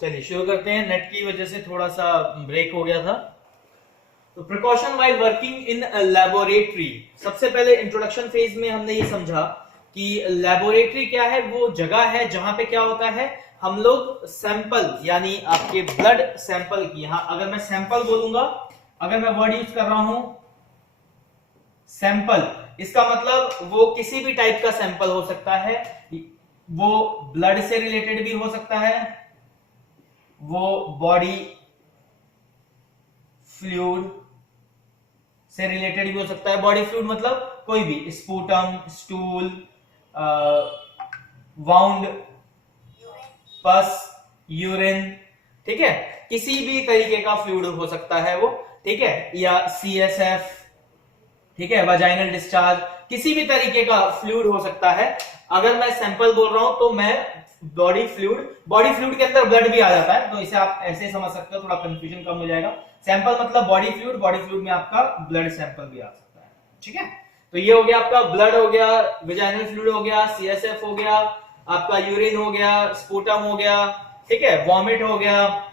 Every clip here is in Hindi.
चलिए शुरू करते हैं। नेट की वजह से थोड़ा सा ब्रेक हो गया था। तो precaution while working in laboratory, सबसे पहले इंट्रोडक्शन फेज में हमने ये समझा कि लैबोरेटरी क्या है। वो जगह है जहां पे क्या होता है, हम लोग सैंपल यानी आपके ब्लड सैंपल की, यहां अगर मैं सैंपल बोलूंगा, अगर मैं वर्ड यूज कर रहा हूं सैंपल, इसका मतलब वो किसी भी टाइप का सैंपल हो सकता है। वो ब्लड से रिलेटेड भी हो सकता है, वो बॉडी फ्लूइड से रिलेटेड भी हो सकता है। बॉडी फ्लूइड मतलब कोई भी स्पूटम, स्टूल, वाउंड, पस, यूरिन, ठीक है, किसी भी तरीके का फ्लूइड हो सकता है वो, ठीक है, या CSF, ठीक है, वाजाइनल डिस्चार्ज, किसी भी तरीके का फ्लूइड हो सकता है। अगर मैं सैंपल बोल रहा हूं तो मैं बॉडी फ्लूइड के अंदर ब्लड भी आ जाता है, तो इसे आप ऐसे समझ सकते हो, थोड़ा कंफ्यूजन कम हो जाएगा। सैंपल मतलब बॉडी फ्लूइड में आपका ब्लड सैंपल भी आ सकता है, ठीक है। तो ये हो गया आपका ब्लड हो गया, वेजाइनल फ्लूइड हो गया, CSF हो गया, आपका यूरिन हो गया, स्पूटम हो गया, ठीक है, वॉमिट हो गया।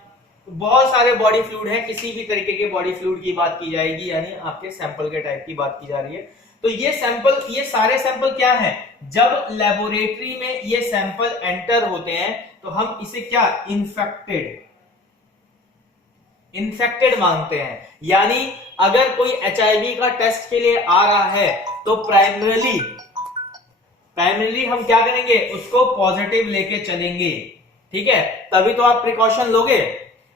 बहुत सारे बॉडी फ्लूइड हैं, किसी भी तरीके के बॉडी फ्लूइड की बात की जाएगी, यानी आपके सैंपल के टाइप की बात की जा रही है। तो ये सारे सैंपल क्या हैं, जब लेबोरेटरी में ये सैंपल एंटर होते हैं तो हम इसे क्या इन्फेक्टेड मानते हैं। यानी अगर कोई HIV का टेस्ट के लिए आ रहा है तो प्राइमरीली हम क्या करेंगे, उसको पॉजिटिव लेके चलेंगे, ठीक है। तभी तो आप प्रिकॉशन लोगे।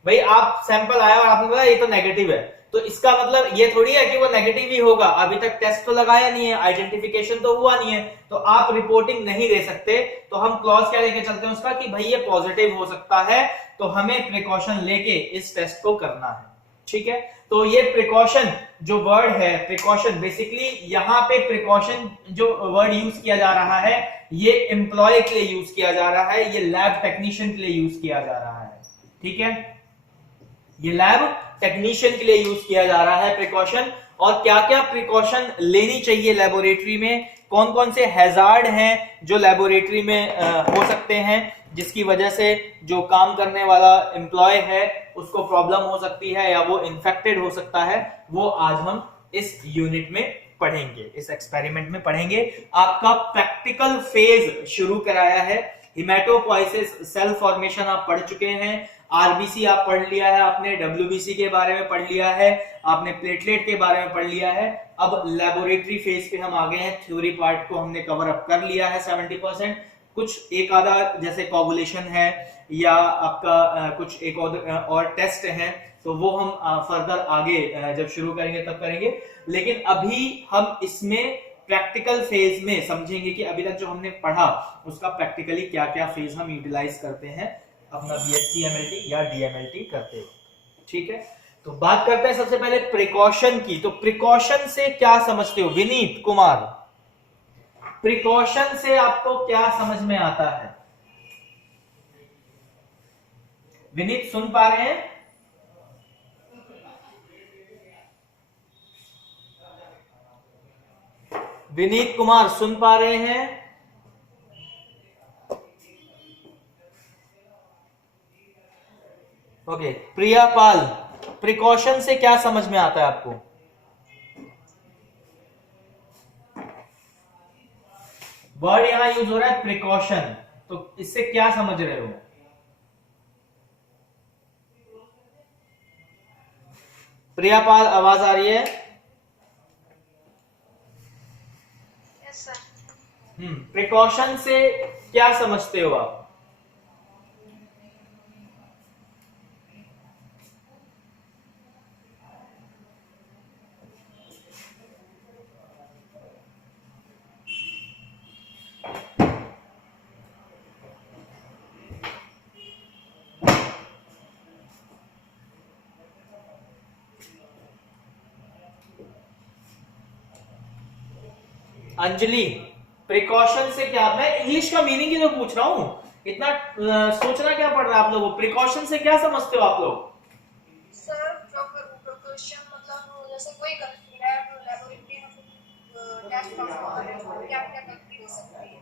भाई आप सैंपल आया और आपने बोला ये तो नेगेटिव है, तो इसका मतलब ये थोड़ी है कि वो नेगेटिव ही होगा, अभी तक टेस्ट तो लगाया नहीं है, आइडेंटिफिकेशन तो हुआ नहीं है, तो आप रिपोर्टिंग नहीं दे सकते। तो हम क्लॉज क्या लेके चलते हैं उसका कि भाई ये पॉजिटिव हो सकता है, तो हमें प्रिकॉशन लेके इस टेस्ट को करना है, ठीक है। तो ये प्रिकॉशन जो वर्ड है, प्रिकॉशन बेसिकली यहां पे प्रिकॉशन जो वर्ड यूज किया जा रहा है ये एम्प्लॉय के लिए यूज किया जा रहा है, ये लैब टेक्नीशियन के लिए यूज किया जा रहा है, ठीक है। ये लैब टेक्नीशियन के लिए यूज किया जा रहा है प्रिकॉशन। और क्या क्या प्रिकॉशन लेनी चाहिए लेबोरेटरी में, कौन कौन से हैजार्ड हैं जो लेबोरेटरी में हो सकते हैं, जिसकी वजह से जो काम करने वाला एम्प्लॉय है उसको प्रॉब्लम हो सकती है या वो इन्फेक्टेड हो सकता है, वो आज हम इस यूनिट में पढ़ेंगे, इस एक्सपेरिमेंट में पढ़ेंगे। आपका प्रैक्टिकल फेज शुरू कराया है। हिमेटोपोइसिस सेल फॉर्मेशन आप पढ़ चुके हैं, RBC आप पढ़ लिया है आपने, WBC के बारे में पढ़ लिया है आपने, प्लेटलेट के बारे में पढ़ लिया है। अब लेबोरेटरी फेज पे हम आ गए हैं, थ्योरी पार्ट को हमने कवर अप कर लिया है 70%। कुछ एक आधा जैसे कोगुलेशन है या आपका कुछ एक और टेस्ट है, तो वो हम फर्दर आगे जब शुरू करेंगे तब करेंगे। लेकिन अभी हम इसमें प्रैक्टिकल फेज में समझेंगे कि अभी तक जो हमने पढ़ा उसका प्रैक्टिकली क्या क्या फेज हम यूटिलाइज करते हैं अपना BSc MLT या DMLT करते हैं, ठीक है। तो बात करते हैं सबसे पहले प्रिकॉशन की। तो प्रिकॉशन से क्या समझते हो विनीत कुमार, प्रिकॉशन से आपको क्या समझ में आता है? विनीत सुन पा रहे हैं? विनीत कुमार सुन पा रहे हैं? ओके, प्रिया पाल, प्रिकॉशन से क्या समझ में आता है आपको? वर्ड यहां यूज हो रहा है प्रिकॉशन, तो इससे क्या समझ रहे हो? प्रिया पाल आवाज आ रही है? Yes sir. प्रिकॉशन से क्या समझते हो आप? अंजलि, प्रिकॉशन से क्या, मैं इंग्लिश का मीनिंग ही तो पूछ रहा हूं, इतना सोचना क्या पड़ रहा है आप लोगों को? प्रिकॉशन से क्या समझते हो आप लोग? सर प्रिकॉशन मतलब जैसे कोई लेबोरेटरी में टेस्ट परफॉर्म कर रहे हो, क्या क्या गलती हो सकती है।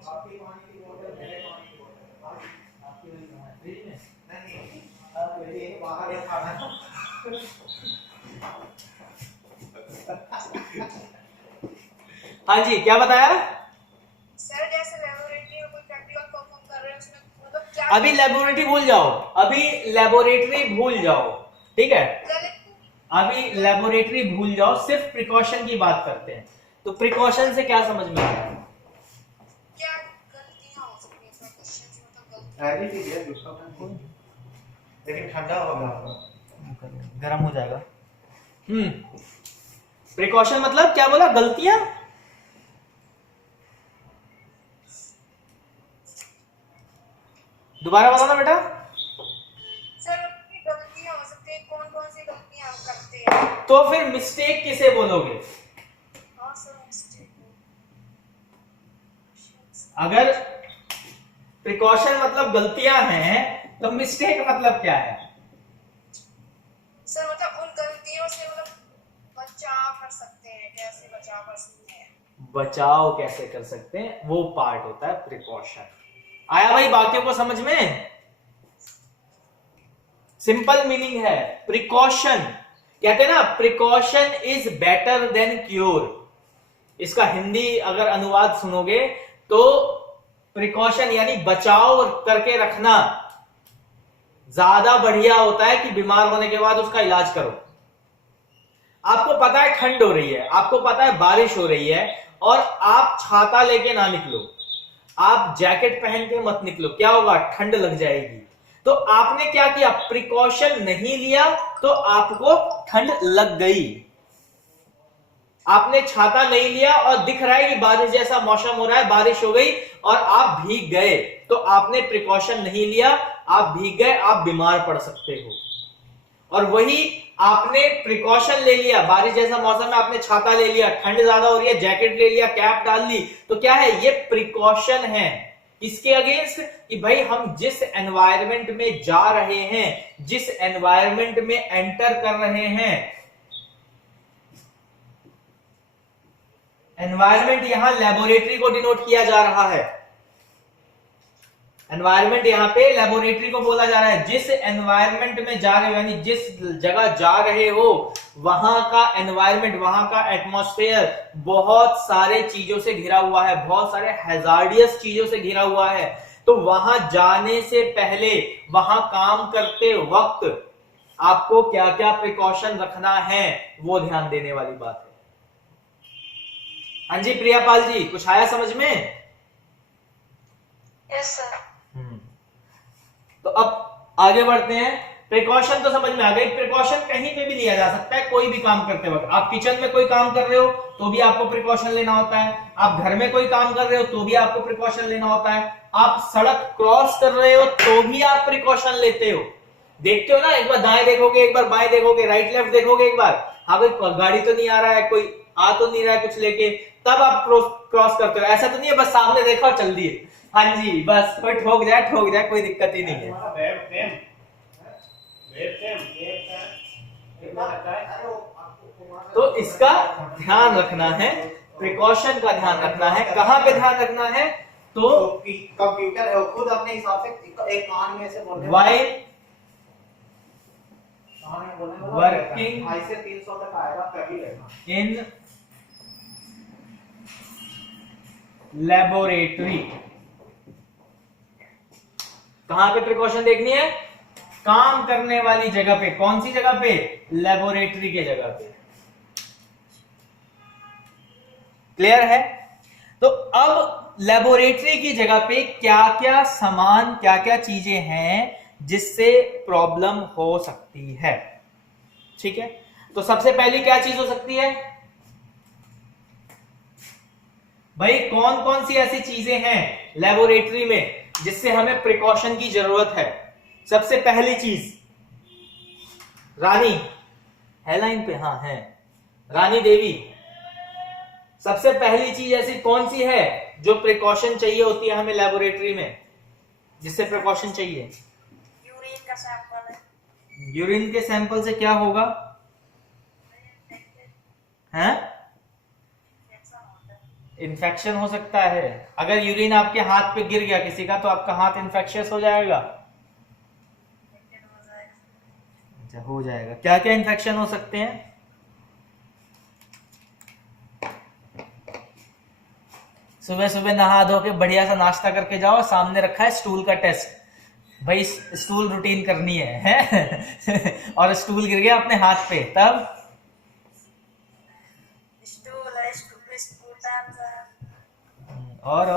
हाँ जी, क्या बताया? सर जैसे लेबोरेटरी में कोई प्रैक्टिकल परफॉर्म कर रहे हैं उसमें मतलब क्या अभी लेबोरेटरी भूल जाओ, अभी लेबोरेटरी भूल जाओ, ठीक है? अभी लेबोरेटरी भूल जाओ, सिर्फ प्रिकॉशन की बात करते हैं। तो प्रिकॉशन से क्या समझ में आ रहा है? क्या गलतियां हो सकती हैं प्रिकॉशन से, मतलब लेकिन ठंडा होगा, गर्म हो जाएगा। प्रिकॉशन मतलब क्या बोला? गलतियां। दोबारा बताना बेटा। सर गलतियां हो सकती है, कौन कौन सी गलतियां हम करते हैं? तो फिर मिस्टेक किसे बोलोगे? हाँ सर, मिस्टेक। अगर प्रिकॉशन मतलब गलतियां हैं तो मिस्टेक मतलब क्या है? सर मतलब उन गलतियों से मतलब बचाव कर सकते हैं, कैसे बचाव कर सकते हैं? बचाव कैसे कर सकते हैं, वो पार्ट होता है प्रिकॉशन। आया भाई बाकियों को समझ में? सिंपल मीनिंग है प्रिकॉशन। कहते हैं ना, precaution is better than cure. इसका हिंदी अगर अनुवाद सुनोगे तो प्रिकॉशन यानी बचाव करके रखना ज्यादा बढ़िया होता है कि बीमार होने के बाद उसका इलाज करो। आपको पता है ठंड हो रही है, आपको पता है बारिश हो रही है, और आप छाता लेके ना निकलो, आप जैकेट पहन के मत निकलो, क्या होगा? ठंड लग जाएगी। तो आपने क्या किया? प्रिकॉशन नहीं लिया तो आपको ठंड लग गई। आपने छाता नहीं लिया और दिख रहा है कि बारिश जैसा मौसम हो रहा है, बारिश हो गई और आप भीग गए, तो आपने प्रिकॉशन नहीं लिया, आप भीग गए, आप बीमार पड़ सकते हो। और वही आपने प्रिकॉशन ले लिया, बारिश जैसा मौसम में आपने छाता ले लिया, ठंड ज्यादा हो रही है, जैकेट ले लिया, कैप डाल ली, तो क्या है? ये प्रिकॉशन है। इसके अगेंस्ट कि भाई हम जिस एनवायरमेंट में जा रहे हैं, जिस एनवायरमेंट में एंटर कर रहे हैं, एनवायरमेंट यहां लेबोरेटरी को डिनोट किया जा रहा है। एनवायरमेंट यहां पे लेबोरेटरी को बोला जा रहा है। जिस एनवायरमेंट में जा रहे हो, यानी जिस जगह जा रहे हो, वहां का एनवायरमेंट, वहां का एटमॉस्फेयर बहुत सारे चीजों से घिरा हुआ है, बहुत सारे हैजार्डियस चीजों से घिरा हुआ है। तो वहां जाने से पहले, वहां काम करते वक्त आपको क्या क्या प्रिकॉशन रखना है, वो ध्यान देने वाली बात है। हाँ जी प्रियापाल जी, कुछ आया समझ में? Yes sir. तो अब आगे बढ़ते हैं। प्रिकॉशन तो समझ में आ गई। प्रिकॉशन कहीं पे भी लिया जा सकता है, कोई भी काम करते वक्त। आप किचन में कोई काम कर रहे हो तो भी आपको प्रिकॉशन लेना होता है, आप घर में कोई काम कर रहे हो तो भी आपको प्रिकॉशन लेना होता है, आप सड़क क्रॉस कर रहे हो तो भी आप प्रिकॉशन लेते हो। देखते हो ना, एक बार दाएं देखोगे, एक बार बाएं देखोगे, राइट लेफ्ट देखोगे एक बार, हाँ भाई गाड़ी तो नहीं आ रहा है, कोई आ तो नहीं रहा है कुछ लेके, तब आप क्रॉस करते हो। ऐसा तो नहीं है बस सामने देखा और चल दिए। हाँ जी, बस कोई ठोक जाए, कोई दिक्कत ही नहीं है। तो इसका ध्यान रखना है, प्रिकॉशन का ध्यान रखना है। कहां पे ध्यान रखना है? तो कंप्यूटर है खुद अपने हिसाब से एक कान में से बोलने वाइल वर्किंग ऐसे 300 तक आएगा तभी लेना। In laboratory. कहां पे प्रिकॉशन देखनी है? काम करने वाली जगह पे। कौन सी जगह पे? लेबोरेटरी के जगह पे। क्लियर है? तो अब लेबोरेटरी की जगह पे क्या क्या सामान, क्या क्या चीजें हैं जिससे प्रॉब्लम हो सकती है। ठीक है, तो सबसे पहली क्या चीज हो सकती है भाई? कौन कौन सी ऐसी चीजें हैं लेबोरेटरी में जिससे हमें प्रिकॉशन की जरूरत है? सबसे पहली चीज, रानी है लाइन पे? हाँ है, रानी देवी। सबसे पहली चीज ऐसी कौन सी है जो प्रिकॉशन चाहिए होती है हमें लेबोरेटरी में, जिससे प्रिकॉशन चाहिए? यूरिन का सैंपल है। यूरिन के सैंपल से क्या होगा? हैं? इन्फेक्शन हो सकता है। अगर यूरिन आपके हाथ पे गिर गया किसी का तो आपका हाथ इन्फेक्शियस हो जाएगा। अच्छा, हो जाएगा। क्या क्या इन्फेक्शन हो सकते हैं? सुबह सुबह नहा धो के बढ़िया सा नाश्ता करके जाओ, सामने रखा है स्टूल का टेस्ट, भाई स्टूल रूटीन करनी है और स्टूल गिर गया अपने हाथ पे, तब और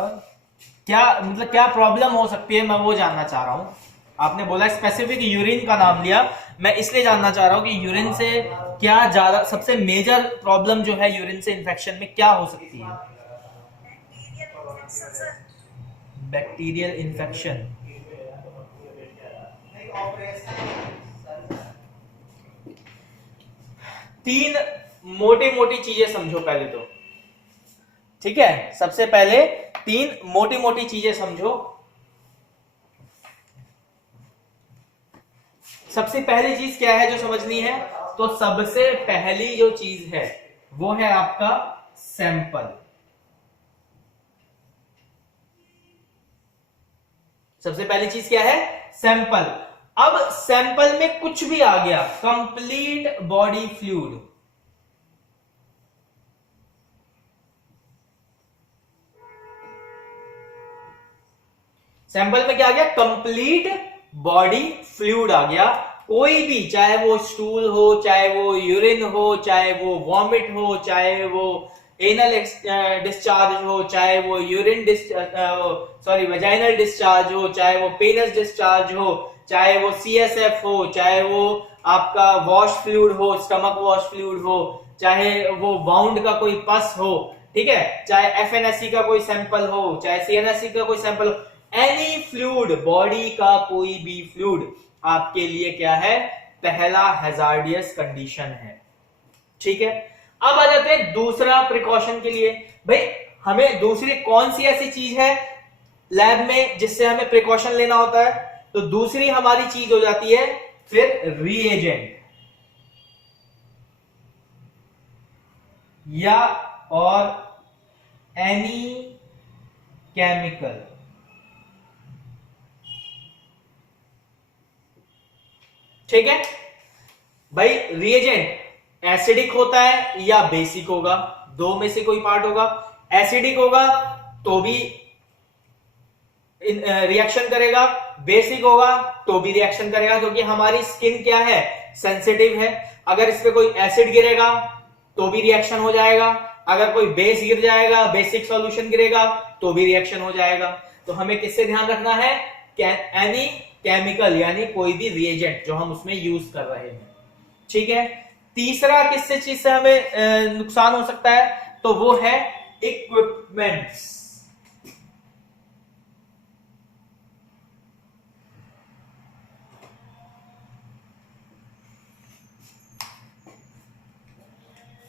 क्या मतलब क्या प्रॉब्लम हो सकती है, मैं वो जानना चाह रहा हूँ। आपने बोला स्पेसिफिक यूरिन का नाम लिया, मैं इसलिए जानना चाह रहा हूँ कि यूरिन से क्या ज्यादा सबसे मेजर प्रॉब्लम जो है यूरिन से इन्फेक्शन में क्या हो सकती है? Bacterial infection. तीन मोटी मोटी चीजें समझो पहले तो, ठीक है? सबसे पहले तीन मोटी मोटी चीजें समझो। सबसे पहली चीज क्या है जो समझनी है? तो सबसे पहली जो चीज है वो है आपका सैंपल। सबसे पहली चीज क्या है? सैंपल। अब सैंपल में कुछ भी आ गया, कंप्लीट बॉडी फ्लूइड, सैंपल में क्या आ गया? कंप्लीट बॉडी फ्लूइड आ गया। कोई भी, चाहे वो स्टूल हो, चाहे वो यूरिन हो, चाहे वो वॉमिट हो, चाहे वो एनल डिस्चार्ज हो, चाहे वो यूरिन वेजाइनल डिस्चार्ज हो, चाहे वो पेनस डिस्चार्ज हो, चाहे वो सीएसएफ हो, चाहे वो आपका वॉश फ्लूइड हो, स्टमक वॉश फ्लूइड हो, चाहे वो बाउंड का कोई पस हो, ठीक है, चाहे एफएनएससी का कोई सैंपल हो, चाहे सीएनएससी का कोई सैंपल हो, एनी फ्लूइड, बॉडी का कोई भी फ्लूइड आपके लिए क्या है? पहला हैजार्डियस कंडीशन है, ठीक है? अब आ जाते हैं दूसरा प्रिकॉशन के लिए। भाई हमें दूसरी कौन सी ऐसी चीज है लैब में जिससे हमें प्रिकॉशन लेना होता है? तो दूसरी हमारी चीज हो जाती है फिर रिएजेंट या और एनी केमिकल। ठीक है भाई, रिएजेंट एसिडिक होता है या बेसिक होगा, दो में से कोई पार्ट होगा। एसिडिक होगा तो भी रिएक्शन करेगा, बेसिक होगा तो भी रिएक्शन करेगा, क्योंकि हमारी स्किन क्या है? सेंसिटिव है। अगर इस पे कोई एसिड गिरेगा तो भी रिएक्शन हो जाएगा, अगर कोई बेस गिर जाएगा, बेसिक सॉल्यूशन गिरेगा तो भी रिएक्शन हो जाएगा। तो हमें किससे ध्यान रखना है? एनी केमिकल, यानी कोई भी रिएजेंट जो हम उसमें यूज कर रहे हैं, ठीक है? तीसरा किससे चीज से हमें नुकसान हो सकता है? तो वो है इक्विपमेंट्स।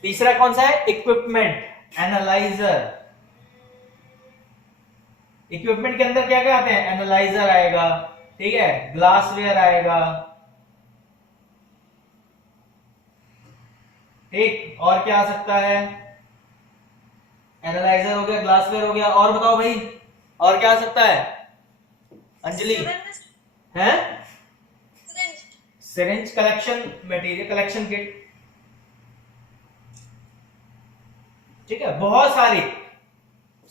तीसरा कौन सा है? Equipment, analyser. इक्विपमेंट के अंदर क्या क्या आते हैं? एनालाइजर आएगा, ठीक है, ग्लासवेयर आएगा, ठीक, और क्या आ सकता है? एनालाइजर हो गया, ग्लासवेयर हो गया, और बताओ भाई और क्या आ सकता है? अंजलि है? Syringe, collection material, collection kit, ठीक है, बहुत सारी,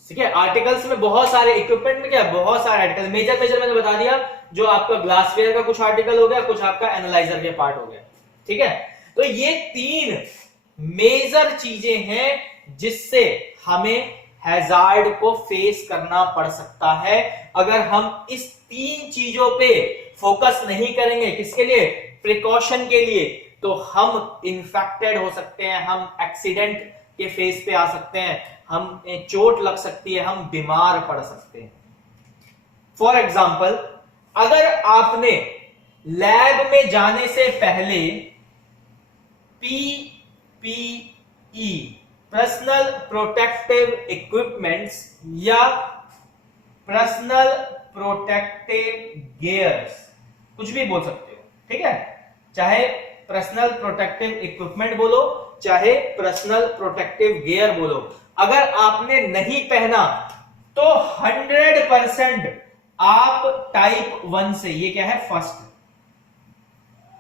ठीक है, आर्टिकल्स में बहुत सारे, इक्विपमेंट में क्या, बहुत सारे आर्टिकल। मेजर मैंने बता दिया, जो आपका ग्लासवेयर का कुछ आर्टिकल हो गया, कुछ आपका एनालाइजर के पार्ट हो गया, ठीक है? तो ये तीन मेजर चीजें हैं जिससे हमें हैजार्ड को फेस करना पड़ सकता है। अगर हम इस तीन चीजों पे फोकस नहीं करेंगे, किसके लिए? प्रिकॉशन के लिए, तो हम इन्फेक्टेड हो सकते हैं, हम एक्सीडेंट के फेस पे आ सकते हैं, हम चोट लग सकती है, हम बीमार पड़ सकते हैं। फॉर एग्जाम्पल, अगर आपने लैब में जाने से पहले PPE, पर्सनल प्रोटेक्टिव इक्विपमेंट्स या पर्सनल प्रोटेक्टिव गियर्स, कुछ भी बोल सकते हो, ठीक है? चाहे पर्सनल प्रोटेक्टिव इक्विपमेंट बोलो, चाहे पर्सनल प्रोटेक्टिव गियर बोलो, अगर आपने नहीं पहना तो 100% आप टाइप 1 से, ये क्या है? फर्स्ट,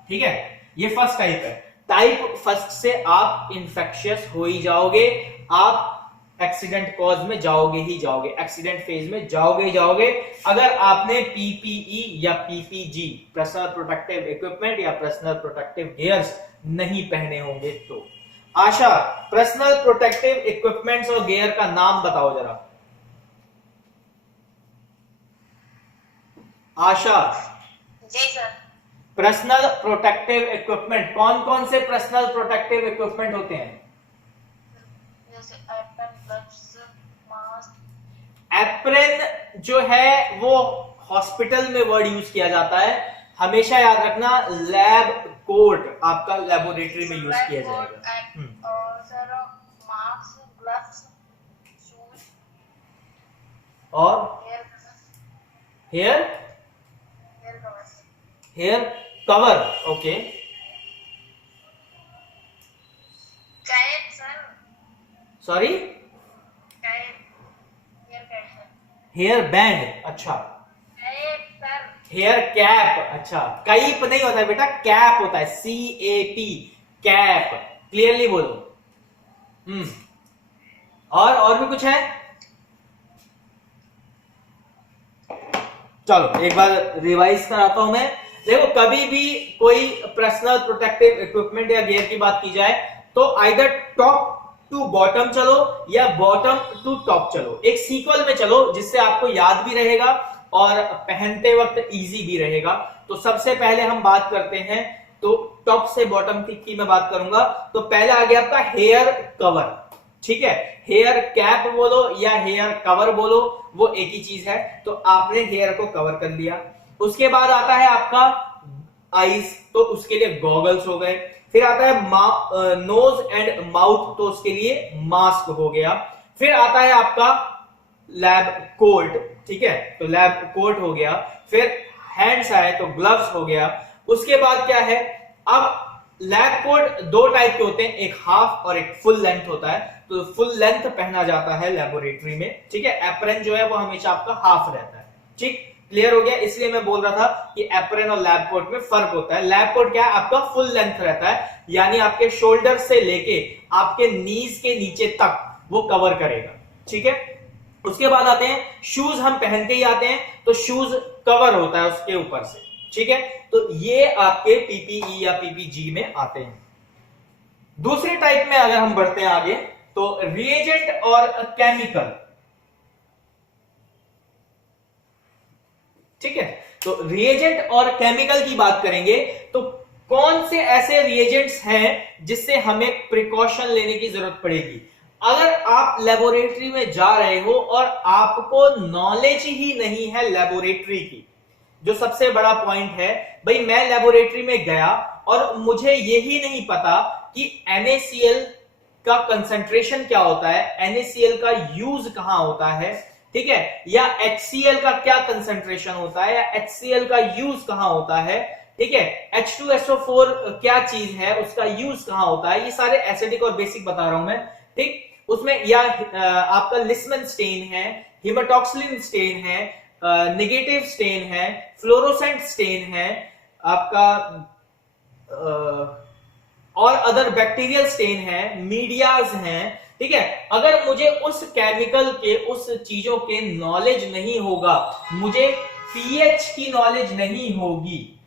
ठीक है, ये फर्स्ट टाइप है। टाइप फर्स्ट से आप इन्फेक्शियस हो ही जाओगे, आप एक्सीडेंट कॉज में जाओगे ही जाओगे, एक्सीडेंट फेज में जाओगे ही जाओगे, अगर आपने पीपीई या पीपीजी पर्सनल प्रोटेक्टिव इक्विपमेंट या पर्सनल प्रोटेक्टिव गियर्स नहीं पहने होंगे तो। आशा, पर्सनल प्रोटेक्टिव इक्विपमेंट्स और गियर का नाम बताओ जरा। Asha ji sir. Personal protective equipment, कौन कौन से पर्सनल प्रोटेक्टिव इक्विपमेंट होते हैं? जैसे एप्रन, ग्लव्स, मास्क। एप्रन जो है वो हॉस्पिटल में वर्ड यूज किया जाता है, हमेशा याद रखना लैब कोट आपका लेबोरेटरी में यूज किया जाएगा। और सर मास्क, ग्लव्स, शूज और hair hair cover, okay. Cap sir, sorry, cap, hair cap sir, hair band, अच्छा। कैप सर, हेयर कैप, अच्छा। कैप नहीं होता है बेटा, कैप होता है, CAP, कैप। क्लियरली बोलो। और भी कुछ है? चलो एक बार रिवाइज कराता हूं मैं। देखो, कभी भी कोई पर्सनल प्रोटेक्टिव इक्विपमेंट या गियर की बात की जाए तो आइदर टॉप टू बॉटम चलो या बॉटम टू टॉप चलो, एक सीक्वल में चलो जिससे आपको याद भी रहेगा और पहनते वक्त इजी भी रहेगा। तो सबसे पहले हम बात करते हैं, तो टॉप से बॉटम तक की मैं बात करूंगा। तो पहला आ गया आपका हेयर कवर, ठीक है। हेयर कैप बोलो या हेयर कवर बोलो, वो एक ही चीज है। तो आपने हेयर को कवर कर लिया। उसके बाद आता है आपका आईज, तो उसके लिए गॉगल्स हो गए। फिर आता है नोज एंड माउथ, तो उसके लिए मास्क हो गया। फिर आता है आपका लैब कोट, ठीक है, तो लैब कोट हो गया। फिर हैंड्स आए तो ग्लव्स हो गया। उसके बाद क्या है, अब लैब कोट दो टाइप के होते हैं, एक हाफ और एक फुल लेंथ होता है। तो फुल लेंथ पहना जाता है लेबोरेटरी में, ठीक है। एप्रन जो है वो हमेशा आपका हाफ रहता है, ठीक। क्लियर हो गया? इसलिए मैं बोल रहा था कि एप्रन और लैब कोट में फर्क होता है। लैब कोट क्या है, आपका फुल लेंथ रहता है, यानी आपके शोल्डर से लेके आपके नीज के नीचे तक वो कवर करेगा, ठीक है। उसके बाद आते हैं शूज, हम पहन के ही आते हैं तो शूज कवर होता है उसके ऊपर से, ठीक है। तो ये आपके पीपीई या पीपीजी में आते हैं। दूसरे टाइप में अगर हम बढ़ते हैं आगे, तो रिएजेंट और केमिकल, ठीक है। तो रिएजेंट और केमिकल की बात करेंगे तो कौन से ऐसे रिएजेंट्स हैं जिससे हमें प्रिकॉशन लेने की जरूरत पड़ेगी। अगर आप लेबोरेटरी में जा रहे हो और आपको नॉलेज ही नहीं है लेबोरेटरी की, जो सबसे बड़ा पॉइंट है, भाई मैं लेबोरेटरी में गया और मुझे यही नहीं पता कि NaCl का कंसंट्रेशन क्या होता है, NaCl का यूज कहां होता है, ठीक है, या HCl का क्या कंसंट्रेशन होता है, या HCl का यूज कहां होता है, ठीक है, H2SO4 क्या चीज है, उसका यूज कहां होता है। ये सारे एसिडिक और बेसिक बता रहा हूं मैं, ठीक। उसमें या आपका लिस्मन स्टेन है, हिमाटॉक्सिलिन स्टेन है, नेगेटिव स्टेन है, फ्लोरोसेंट स्टेन है, आपका और अदर बैक्टीरियल स्टेन है, मीडियाज हैं, ठीक है। अगर मुझे उस केमिकल के, उस चीजों के नॉलेज नहीं होगा, मुझे पीएच की नॉलेज नहीं होगी,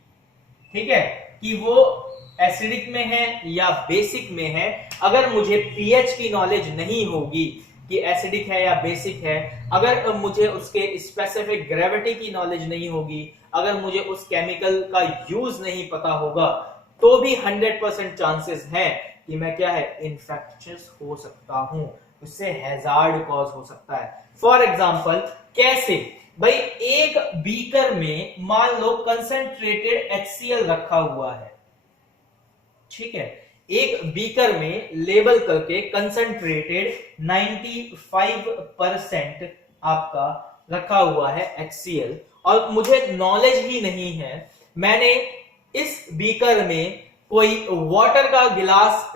ठीक है, कि वो एसिडिक में है या बेसिक में है, अगर मुझे पीएच की नॉलेज नहीं होगी कि एसिडिक है या बेसिक है, अगर मुझे उसके स्पेसिफिक ग्रेविटी की नॉलेज नहीं होगी, अगर मुझे उस केमिकल का यूज नहीं पता होगा, तो भी 100% चांसेस हैं कि मैं क्या है, इन्फेक्शियस हो सकता हूं, उससे हैजार्ड कॉज हो सकता है। फॉर एग्जांपल कैसे, भाई एक बीकर में मान लो कंसंट्रेटेड HCl रखा हुआ है, ठीक है, एक बीकर में लेबल करके कंसंट्रेटेड 95% आपका रखा हुआ है HCl, और मुझे नॉलेज ही नहीं है, मैंने इस बीकर में कोई वाटर का गिलास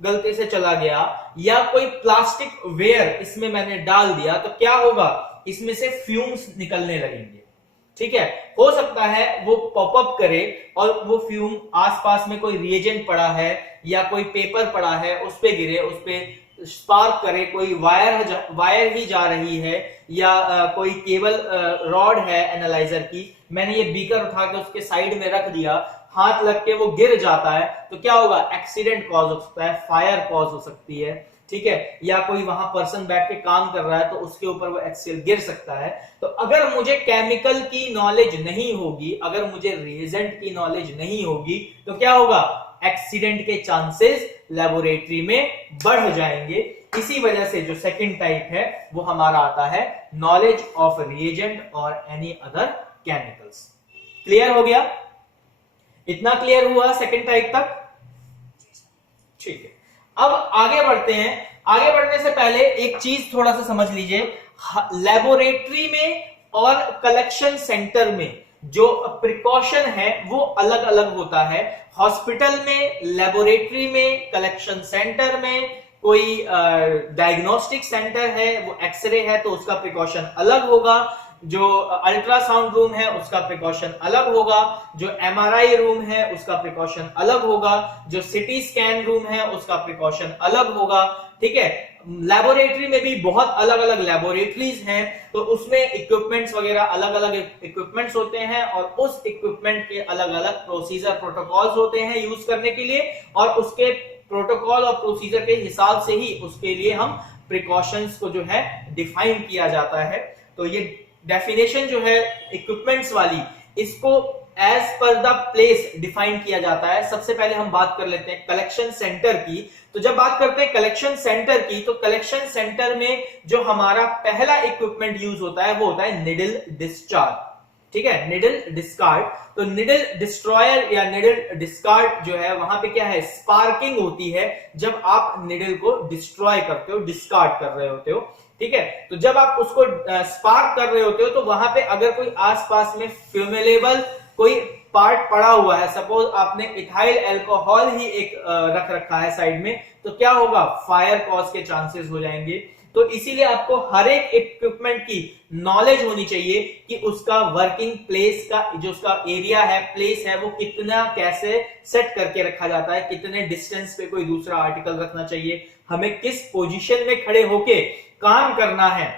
गलती से चला गया या कोई प्लास्टिक वेयर इसमें मैंने डाल दिया, तो क्या होगा, इसमें से फ्यूम्स निकलने लगेंगे, ठीक है, हो सकता है वो पॉपअप करे और वो फ्यूम आसपास में कोई रिएजेंट पड़ा है या कोई पेपर पड़ा है उस पे गिरे, उस पे स्पार्क करे, कोई वायर ही जा रही है या कोई केबल रॉड है एनालाइजर की, मैंने ये बीकर उठा के उसके साइड में रख दिया, हाथ लग के वो गिर जाता है तो क्या होगा, एक्सीडेंट कॉज हो सकता है, फायर कॉज हो सकती है, ठीक है, या कोई वहां पर्सन बैठ के काम कर रहा है तो उसके ऊपर वो एक्सेल गिर सकता है। तो अगर मुझे केमिकल की नॉलेज नहीं होगी, अगर मुझे रिएजेंट की नॉलेज नहीं होगी तो क्या होगा, एक्सीडेंट के चांसेस लेबोरेटरी में बढ़ जाएंगे। इसी वजह से जो सेकंड टाइप है वो हमारा आता है नॉलेज ऑफ रिएजेंट और एनी अदर केमिकल्स। क्लियर हो गया, इतना क्लियर हुआ सेकंड टाइप तक? ठीक है, अब आगे बढ़ते हैं। आगे बढ़ने से पहले एक चीज थोड़ा सा समझ लीजिए, लेबोरेटरी में और कलेक्शन सेंटर में जो प्रिकॉशन है वो अलग अलग होता है। हॉस्पिटल में, लेबोरेटरी में, कलेक्शन सेंटर में, कोई डायग्नोस्टिक सेंटर है, वो एक्सरे है तो उसका प्रिकॉशन अलग होगा, जो अल्ट्रासाउंड रूम है उसका प्रिकॉशन अलग होगा, जो एमआरआई रूम है उसका प्रिकॉशन अलग होगा, जो सिटी स्कैन रूम है उसका प्रिकॉशन अलग होगा, ठीक है। लेबोरेटरी में भी बहुत अलग अलग लेबोरेटरीज हैं, तो उसमें इक्विपमेंट्स वगैरह अलग अलग इक्विपमेंट्स होते हैं और उस इक्विपमेंट के अलग अलग प्रोसीजर प्रोटोकॉल्स होते हैं यूज करने के लिए, और उसके प्रोटोकॉल और प्रोसीजर के हिसाब से ही उसके लिए हम प्रिकॉशंस को जो है डिफाइन किया जाता है। तो ये डेफिनेशन जो है इक्विपमेंट्स वाली, इसको as per the place define किया जाता है। सबसे पहले हम बात कर लेते हैं कलेक्शन सेंटर की। तो जब बात करते हैं कलेक्शन सेंटर की, तो कलेक्शन सेंटर में जो हमारा पहला इक्विपमेंट यूज होता है वो होता है निडल डिस्चार्ज, ठीक है, निडल डिस्कार्ड। तो निडल डिस्ट्रॉयर या निडल डिस्कार्ड जो है, वहां पे क्या है, स्पार्किंग होती है जब आप निडल को डिस्ट्रॉय करते हो, डिस्कार्ड कर रहे होते हो, ठीक है। तो जब आप उसको स्पार्क कर रहे होते हो तो वहां पे अगर कोई आसपास में फ्यूमेलेबल कोई पार्ट पड़ा हुआ है, सपोज आपने इथाइल अल्कोहल ही एक रख रखा है साइड में, तो क्या होगा, फायर कॉज के चांसेस हो जाएंगे। तो इसीलिए आपको हर एक इक्विपमेंट की नॉलेज होनी चाहिए कि उसका वर्किंग प्लेस का जो उसका एरिया है, प्लेस है, वो कितना कैसे सेट करके रखा जाता है, कितने डिस्टेंस पे कोई दूसरा आर्टिकल रखना चाहिए, हमें किस पोजीशन में खड़े होके काम करना है,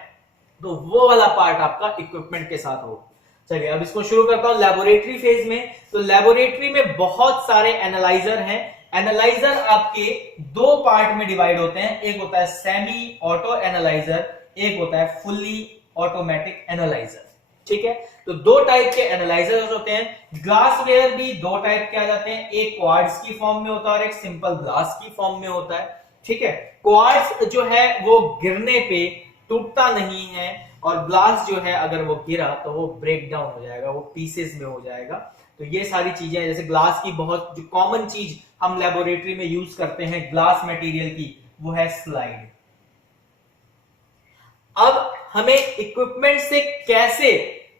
तो वो वाला पार्ट आपका इक्विपमेंट के साथ हो। चलिए अब इसको शुरू करता हूं लेबोरेटरी फेज में। तो लेबोरेटरी में बहुत सारे एनालाइजर हैं। एनालाइजर आपके दो पार्ट में डिवाइड होते हैं, एक होता है सेमी ऑटो एनालाइजर, एक होता है फुल्ली ऑटोमेटिक एनालाइजर, ठीक है। तो दो टाइप के एनालाइजर्स होते हैं। ग्लासवेयर भी दो टाइप के आ जाते हैं, एक क्वार्ट्ज की फॉर्म में होता है और एक सिंपल ग्लास की फॉर्म में होता है, ठीक है। क्वार्ट्ज जो है वो गिरने पे टूटता नहीं है, और ग्लास जो है अगर वो गिरा तो वो ब्रेक डाउन हो जाएगा, वो पीसेस में हो जाएगा। तो ये सारी चीजें, जैसे ग्लास की बहुत जो कॉमन चीज हम लेबोरेटरी में यूज करते हैं ग्लास मटेरियल की, वो है स्लाइड। अब हमें इक्विपमेंट से कैसे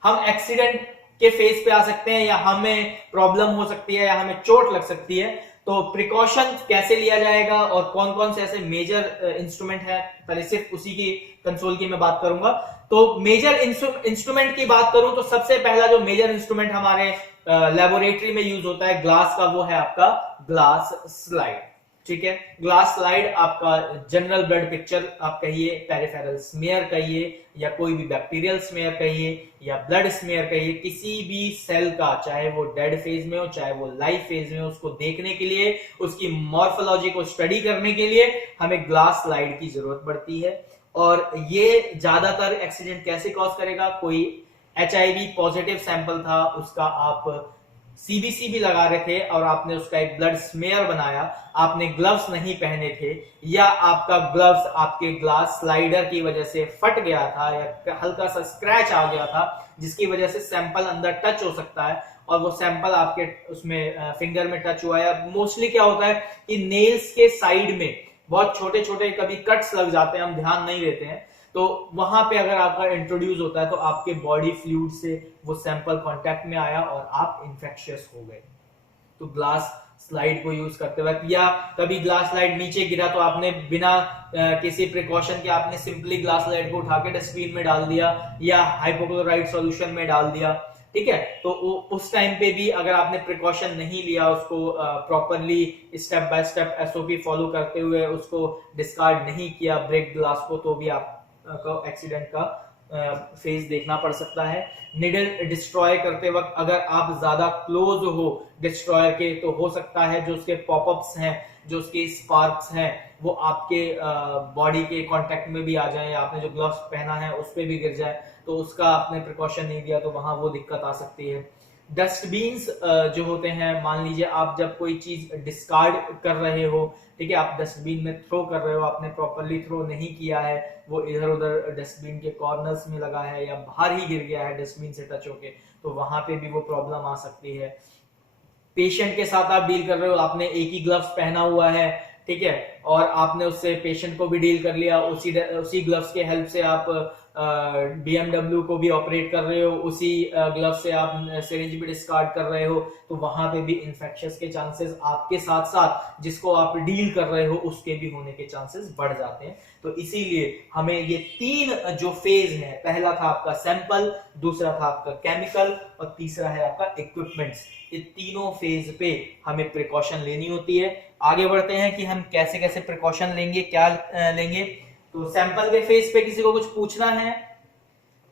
हम एक्सीडेंट के फेज पे आ सकते हैं, या हमें प्रॉब्लम हो सकती है, या हमें चोट लग सकती है, तो प्रिकॉशन कैसे लिया जाएगा और कौन कौन से ऐसे मेजर इंस्ट्रूमेंट है, पहले सिर्फ उसी की कंसोल की मैं बात करूंगा। तो मेजर इंस्ट्रूमेंट की बात करूं तो सबसे पहला जो मेजर इंस्ट्रूमेंट हमारे लेबोरेटरी में यूज होता है ग्लास का, वो है आपका ग्लास स्लाइड, ठीक है। ग्लास स्लाइड आपका जनरल ब्लड पिक्चर आप कहिए, पेरिफेरल स्मेयर कहिए, या कोई भी बैक्टीरियल स्मेयर कहिए, या ब्लड स्मेयर कहिए, किसी भी सेल का, चाहे वो डेड फेज में हो चाहे वो लाइव फेज में हो, उसको देखने के लिए, उसकी मॉर्फोलॉजी को स्टडी करने के लिए हमें ग्लास स्लाइड की जरूरत पड़ती है। और ये ज्यादातर एक्सीडेंट कैसे कॉज करेगा, कोई HIV पॉजिटिव सैंपल था, उसका आप CBC भी लगा रहे थे और आपने उसका एक ब्लड स्मेयर बनाया, आपने ग्लव्स नहीं पहने थे, या आपका ग्लव्स आपके ग्लास स्लाइडर की वजह से फट गया था, या हल्का सा स्क्रैच आ गया था जिसकी वजह से सैंपल अंदर टच हो सकता है, और वो सैंपल आपके उसमें फिंगर में टच हुआ, या मोस्टली क्या होता है कि नेल्स के साइड में बहुत छोटे छोटे कभी कट्स लग जाते हैं, हम ध्यान नहीं देते हैं, तो वहां पे अगर आपका इंट्रोड्यूस होता है तो आपके बॉडी फ्लूइड से वो सैंपल कांटेक्ट में आया और आप इन्फेक्शियस हो गए। तो ग्लास स्लाइड को यूज करते वक्त, या कभी ग्लास स्लाइड नीचे गिरा तो आपने बिना किसी प्रिकॉशन के आपने सिंपली ग्लास स्लाइड को उठा के डस्टबिन में डाल दिया, या हाइपोक्लोराइड सॉल्यूशन में डाल दिया, ठीक है। तो उस टाइम पे भी अगर आपने प्रिकॉशन नहीं लिया, उसको properly step by step SOP follow करते हुए उसको डिस्कार्ड नहीं किया ब्रेक ग्लास को, तो भी आपको एक्सीडेंट का फेज देखना पड़ सकता है। निडल डिस्ट्रॉय करते वक्त अगर आप ज्यादा क्लोज हो डिस्ट्रॉयर के, तो हो सकता है जो उसके पॉपअप्स हैं, जो उसके स्पार्क्स हैं, वो आपके बॉडी के कांटेक्ट में भी आ जाए, आपने जो ग्लव्स पहना है उस पे भी गिर जाए, तो उसका आपने प्रिकॉशन नहीं दिया तो वहां वो दिक्कत आ सकती है। डस्टबीन्स जो होते हैं, मान लीजिए आप जब कोई चीज डिस्कार्ड कर रहे हो, ठीक है, आप डस्टबिन में थ्रो कर रहे हो, आपने प्रॉपरली थ्रो नहीं किया है, वो इधर उधर डस्टबिन के कॉर्नर्स में लगा है या बाहर ही गिर गया है डस्टबिन से टच होके, तो वहां पे भी वो प्रॉब्लम आ सकती है। पेशेंट के साथ आप डील कर रहे हो, आपने एक ही ग्लव्स पहना हुआ है, ठीक है, और आपने उससे पेशेंट को भी डील कर लिया, उसी ग्लव्स के हेल्प से आप BMW को भी ऑपरेट कर रहे हो, उसी ग्लव्स से आप सिरिंज भी डिस्कार्ड कर रहे हो, तो वहां पे भी इन्फेक्शंस के चांसेस आपके साथ साथ जिसको आप डील कर रहे हो उसके भी होने के चांसेस बढ़ जाते हैं। तो इसीलिए हमें ये 3 जो फेज है, पहला था आपका सैंपल, दूसरा था आपका केमिकल, और तीसरा है आपका इक्विपमेंट्स, ये तीनों फेज पे हमें प्रिकॉशन लेनी होती है। आगे बढ़ते हैं कि हम कैसे कैसे प्रिकॉशन लेंगे, क्या लेंगे। तो सैंपल के फेज पे किसी को कुछ पूछना है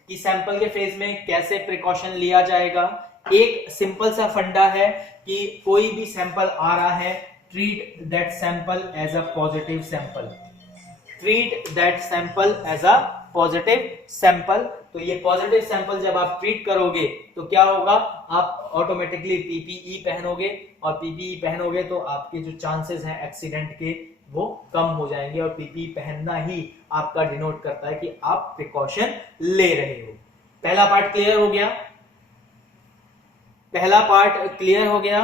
कि सैंपल के फेज में कैसे प्रिकॉशन लिया जाएगा। एक सिंपल सा फंडा है कि कोई भी सैंपल आ रहा है, treat that sample as a positive sample, treat that sample as a positive sample. तो ये पॉजिटिव सैंपल जब आप ट्रीट करोगे तो क्या होगा, आप ऑटोमेटिकली पीपीई पहनोगे, और पीपीई पहनोगे तो आपके जो चांसेस हैं एक्सीडेंट के वो कम हो जाएंगे, और पीपीई पहनना ही आपका डिनोट करता है कि आप प्रिकॉशन ले रहे हो। पहला पार्ट क्लियर हो गया, पहला पार्ट क्लियर हो गया,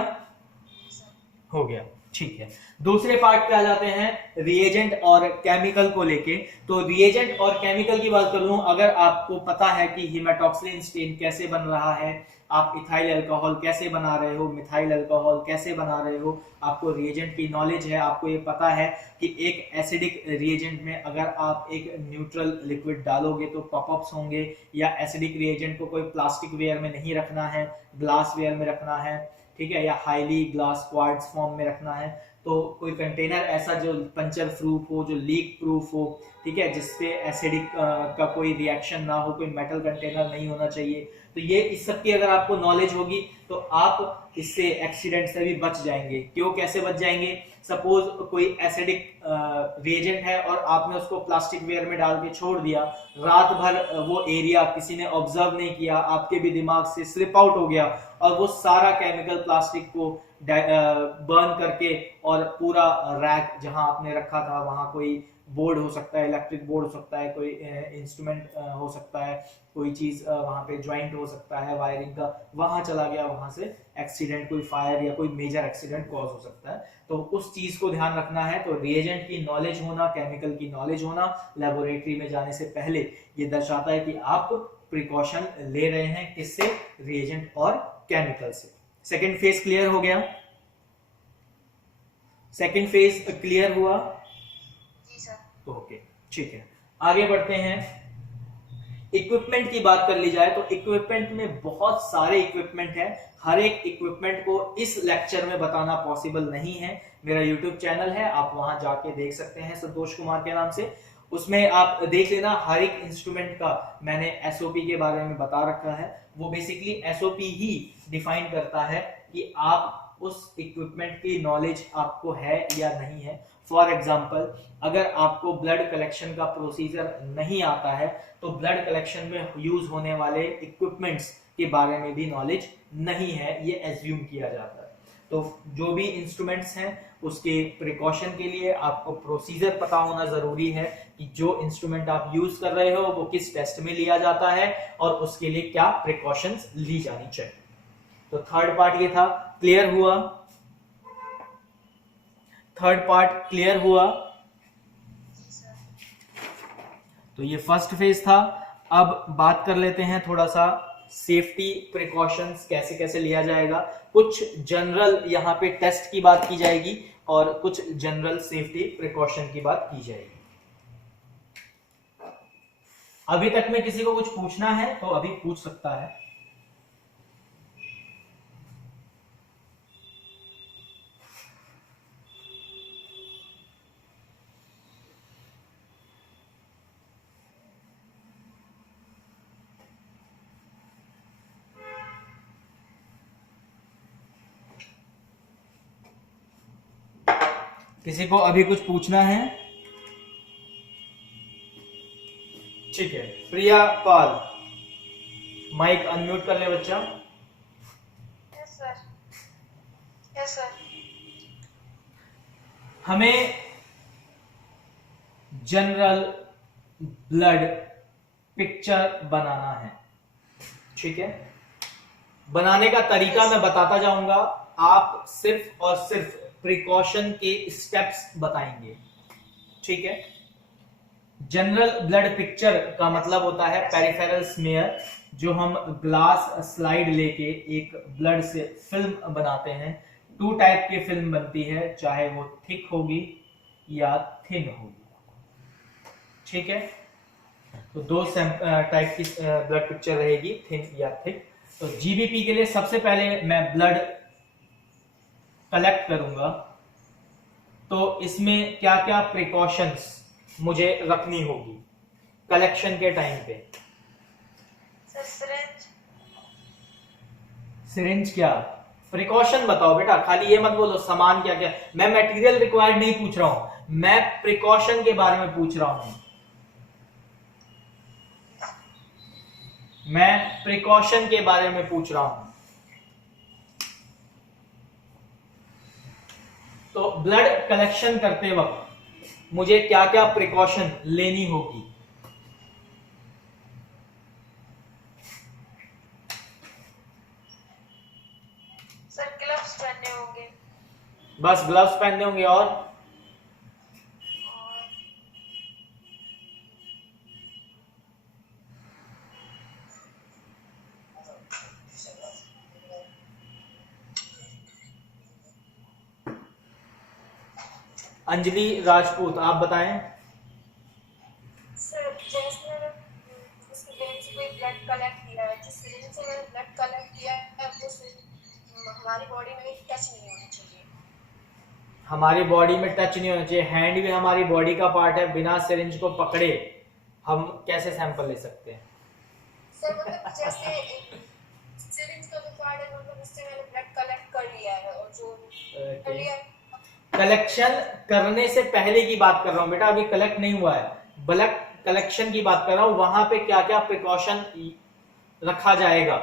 हो गया, ठीक है। दूसरे पार्ट पे आ जाते हैं रिएजेंट और केमिकल को लेके। तो रिएजेंट और केमिकल की बात कर लूं, अगर आपको पता है कि हेमाटॉक्सिलिन स्टेन कैसे बन रहा है, आप इथाइल अल्कोहल कैसे बना रहे हो, मिथाइल अल्कोहल कैसे बना रहे हो, आपको रिएजेंट की नॉलेज है, आपको ये पता है कि एक एसिडिक रिएजेंट में अगर आप एक न्यूट्रल लिक्विड डालोगे तो पॉपअप्स होंगे, या एसिडिक रिएजेंट को कोई प्लास्टिक वेयर में नहीं रखना है, ग्लास वेयर में रखना है, ठीक है, या हाईली ग्लास क्वार्ट्ज फॉर्म में रखना है। तो कोई कंटेनर ऐसा जो पंचर प्रूफ हो, जो लीक प्रूफ हो, ठीक है, जिसपे एसिडिक का कोई रिएक्शन ना हो, कोई मेटल कंटेनर नहीं होना चाहिए। तो ये इस सब की अगर आपको नॉलेज होगी तो आप इससे एक्सीडेंट से भी बच जाएंगे। क्यों, कैसे बच जाएंगे? सपोज कोई एसिडिक रिएजेंट है और आपने उसको प्लास्टिक वेयर में डाल के छोड़ दिया, रात भर वो एरिया किसी ने ऑब्जर्व नहीं किया, आपके भी दिमाग से स्लिप आउट हो गया, और वो सारा केमिकल प्लास्टिक को बर्न करके, और पूरा रैक जहां आपने रखा था वहां कोई बोर्ड हो सकता है, इलेक्ट्रिक बोर्ड हो सकता है, कोई इंस्ट्रूमेंट हो सकता है, कोई चीज वहां पे ज्वाइंट हो सकता है वायरिंग का, वहां चला गया, वहां से एक्सीडेंट, कोई फायर या कोई मेजर एक्सीडेंट कॉज हो सकता है। तो उस चीज को ध्यान रखना है। तो रिएजेंट की नॉलेज होना, केमिकल की नॉलेज होना लेबोरेटरी में जाने से पहले ये दर्शाता है कि आप प्रिकॉशन ले रहे हैं, किससे? रिएजेंट और केमिकल से। सेकेंड फेज क्लियर हो गया, सेकेंड फेज क्लियर हुआ? ओके, ठीक है। आगे बढ़ते हैं। इक्विपमेंट की बात कर ली जाए तो इक्विपमेंट में बहुत सारे इक्विपमेंट हैं, हर एक इक्विपमेंट को इस लेक्चर में बताना पॉसिबल नहीं है। मेरा यूट्यूब चैनल है, आप वहां जाके देख सकते हैं संतोष कुमार के नाम से, उसमें आप देख लेना। हर एक इंस्ट्रूमेंट का मैंने एसओपी के बारे में बता रखा है। वो बेसिकली एसओपी ही डिफाइन करता है कि आप उस इक्विपमेंट की नॉलेज आपको है या नहीं है। फॉर एग्जाम्पल, अगर आपको ब्लड कलेक्शन का प्रोसीजर नहीं आता है तो ब्लड कलेक्शन में यूज होने वाले इक्विपमेंट्स के बारे में भी नॉलेज नहीं है, ये एज्यूम किया जाता है। तो जो भी इंस्ट्रूमेंट्स हैं उसके प्रिकॉशन के लिए आपको प्रोसीजर पता होना जरूरी है कि जो इंस्ट्रूमेंट आप यूज कर रहे हो वो किस टेस्ट में लिया जाता है और उसके लिए क्या प्रिकॉशंस ली जानी चाहिए। तो थर्ड पार्ट ये था, क्लियर हुआ? थर्ड पार्ट क्लियर हुआ? तो ये फर्स्ट फेज था। अब बात कर लेते हैं थोड़ा सा सेफ्टी प्रिकॉशंस कैसे कैसे लिया जाएगा। कुछ जनरल यहाँ पे टेस्ट की बात की जाएगी और कुछ जनरल सेफ्टी प्रिकॉशन की बात की जाएगी। अभी तक में किसी को कुछ पूछना है तो अभी पूछ सकता है। किसी को अभी कुछ पूछना है? ठीक है, प्रिया पाल माइक अनम्यूट कर ले बच्चा। Yes sir, yes sir. हमें जनरल ब्लड पिक्चर बनाना है, ठीक है। बनाने का तरीका मैं बताता जाऊंगा, आप सिर्फ और सिर्फ प्रिकॉशन के स्टेप्स बताएंगे, ठीक है। जनरल ब्लड पिक्चर का मतलब होता है पेरिफेरल स्मीयर, जो हम ग्लास स्लाइड लेके एक ब्लड से फिल्म बनाते हैं। 2 टाइप की फिल्म बनती है, चाहे वो थिक होगी या थिन होगी, ठीक है। तो 2 टाइप की ब्लड पिक्चर रहेगी, थिन या थिक। तो जीबीपी के लिए सबसे पहले मैं ब्लड कलेक्ट करूंगा, तो इसमें क्या क्या प्रिकॉशंस मुझे रखनी होगी कलेक्शन के टाइम पे? Sir syringe. सिरिंज क्या? प्रिकॉशन बताओ बेटा, खाली ये मत बोलो सामान क्या क्या। मैं मटेरियल रिक्वायर्ड नहीं पूछ रहा हूं, मैं प्रिकॉशन के बारे में पूछ रहा हूं। मैं प्रिकॉशन के बारे में पूछ रहा हूं। तो ब्लड कलेक्शन करते वक्त मुझे क्या क्या प्रिकॉशन लेनी होगी? सर ग्लव्स पहनने होंगे। बस ग्लव्स पहनने होंगे? और अंजलि राजपूत आप बताएं। सर जैसे उस सिरिंज से कोई ब्लड कलेक्ट किया है, जिस सिरिंज से मैंने ब्लड कलेक्ट किया है वो हमारी बॉडी में टच नहीं होना चाहिए। हमारी बॉडी में टच नहीं होना चाहिए। हैंड भी हमारी बॉडी का पार्ट है, बिना सिरिंज को पकड़े हम कैसे सैंपल ले सकते हैं? सर मतलब जैसे सिरिंज का जो पार्ट है मतलब उससे मैंने ब्लड कलेक्ट कर लिया है, और जो कर लिया कलेक्शन करने से पहले की बात कर रहा हूं बेटा, अभी कलेक्ट नहीं हुआ है। ब्लड कलेक्शन की बात कर रहा हूं, वहां पे क्या क्या प्रिकॉशन रखा जाएगा?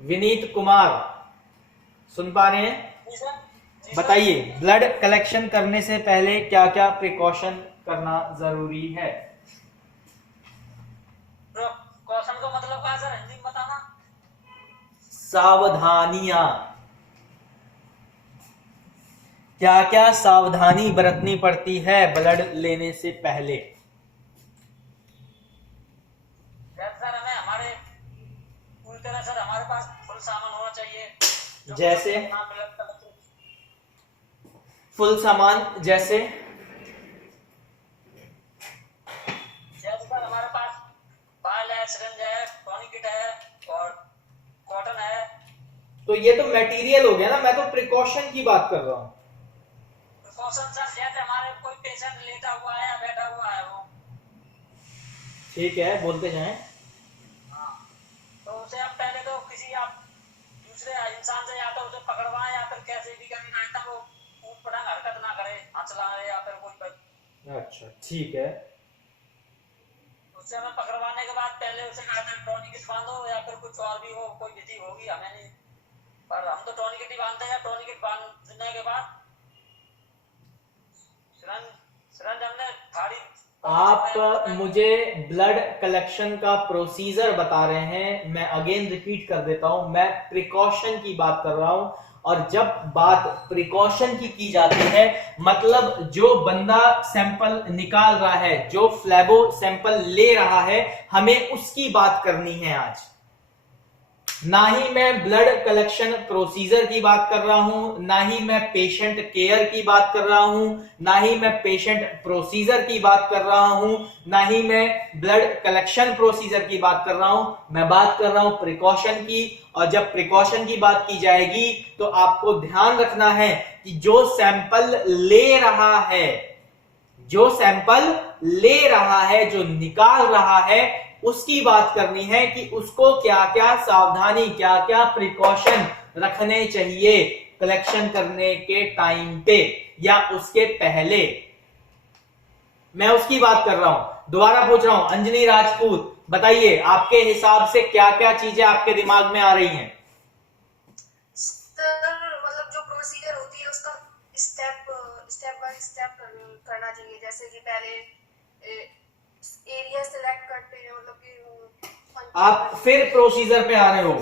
विनीत कुमार सुन पा रहे हैं? बताइए, ब्लड कलेक्शन करने से पहले क्या क्या प्रिकॉशन करना जरूरी है? प्रिकॉशन का मतलब क्या सर, हिंदी में बताना। सावधानियां, क्या क्या सावधानी बरतनी पड़ती है ब्लड लेने से पहले? सर हमें हमारे पूरी तरह सर हमारे पास फुल सामान होना चाहिए। जैसे फुल सामान जैसे सर हमारे पास बाल है, सिरिंज है, टॉनिक है और कॉटन है। तो ये तो मटेरियल हो गया ना, मैं तो प्रिकॉशन की बात कर रहा हूं। प्रिकॉशन सर जैसे हमारे कोई पेशेंट लेटा हुआ है या बैठा हुआ है वो, ठीक है, बोलते जाएं। हाँ, तो उसे आप पहले तो किसी आप दूसरे इंसान से या तो उसे पकड़वाएं या फिर कैसे भी करें ताकि वो ऊट पटांग हरकत ना करे, हाथ चलाए या फिर कोई। अच्छा ठीक है। उससे हमें पकड़वाने के बाद पहले उसे टॉनिक बांधो या फिर कुछ और भी हो, कोई विधि होगी हमें नहीं, पर हम तो टॉनिक ही बांधते हैं। टॉनिक बांधने के बाद सिरंज हमने थाली। आप मुझे ब्लड कलेक्शन का प्रोसीजर बता रहे हैं, मैं अगेन रिपीट कर देता हूं, मैं प्रिकॉशन की बात कर रहा हूं। और जब बात प्रिकॉशन की जाती है, मतलब जो बंदा सैंपल निकाल रहा है, जो फ्लैबो सैंपल ले रहा है, हमें उसकी बात करनी है आज। ना ही मैं ब्लड कलेक्शन प्रोसीजर की बात कर रहा हूं, ना ही मैं पेशेंट केयर की बात कर रहा हूं, ना ही मैं पेशेंट प्रोसीजर की बात कर रहा हूं, ना ही मैं ब्लड कलेक्शन प्रोसीजर की बात कर रहा हूं। मैं बात कर रहा हूं प्रिकॉशन की। और जब प्रिकॉशन की बात की जाएगी तो आपको ध्यान रखना है कि जो सैंपल ले रहा है, जो सैंपल ले रहा है, जो निकाल रहा है, उसकी बात करनी है कि उसको क्या क्या सावधानी, क्या क्या प्रिकॉशन रखने चाहिए कलेक्शन करने के टाइम पे या उसके पहले? मैं उसकी बात कर रहा हूं। दोबारा पूछ रहा हूं, अंजनी राजपूत बताइए, आपके हिसाब से क्या क्या चीजें आपके दिमाग में आ रही हैं? सर मतलब जो प्रोसीजर होती है उसका स्टेप बाय स्टेप करना चाहिए। जैसे कि पहले एरिया सिलेक्ट करते हैं, मतलब कि आप फिर प्रोसीजर पे आ रहे हो।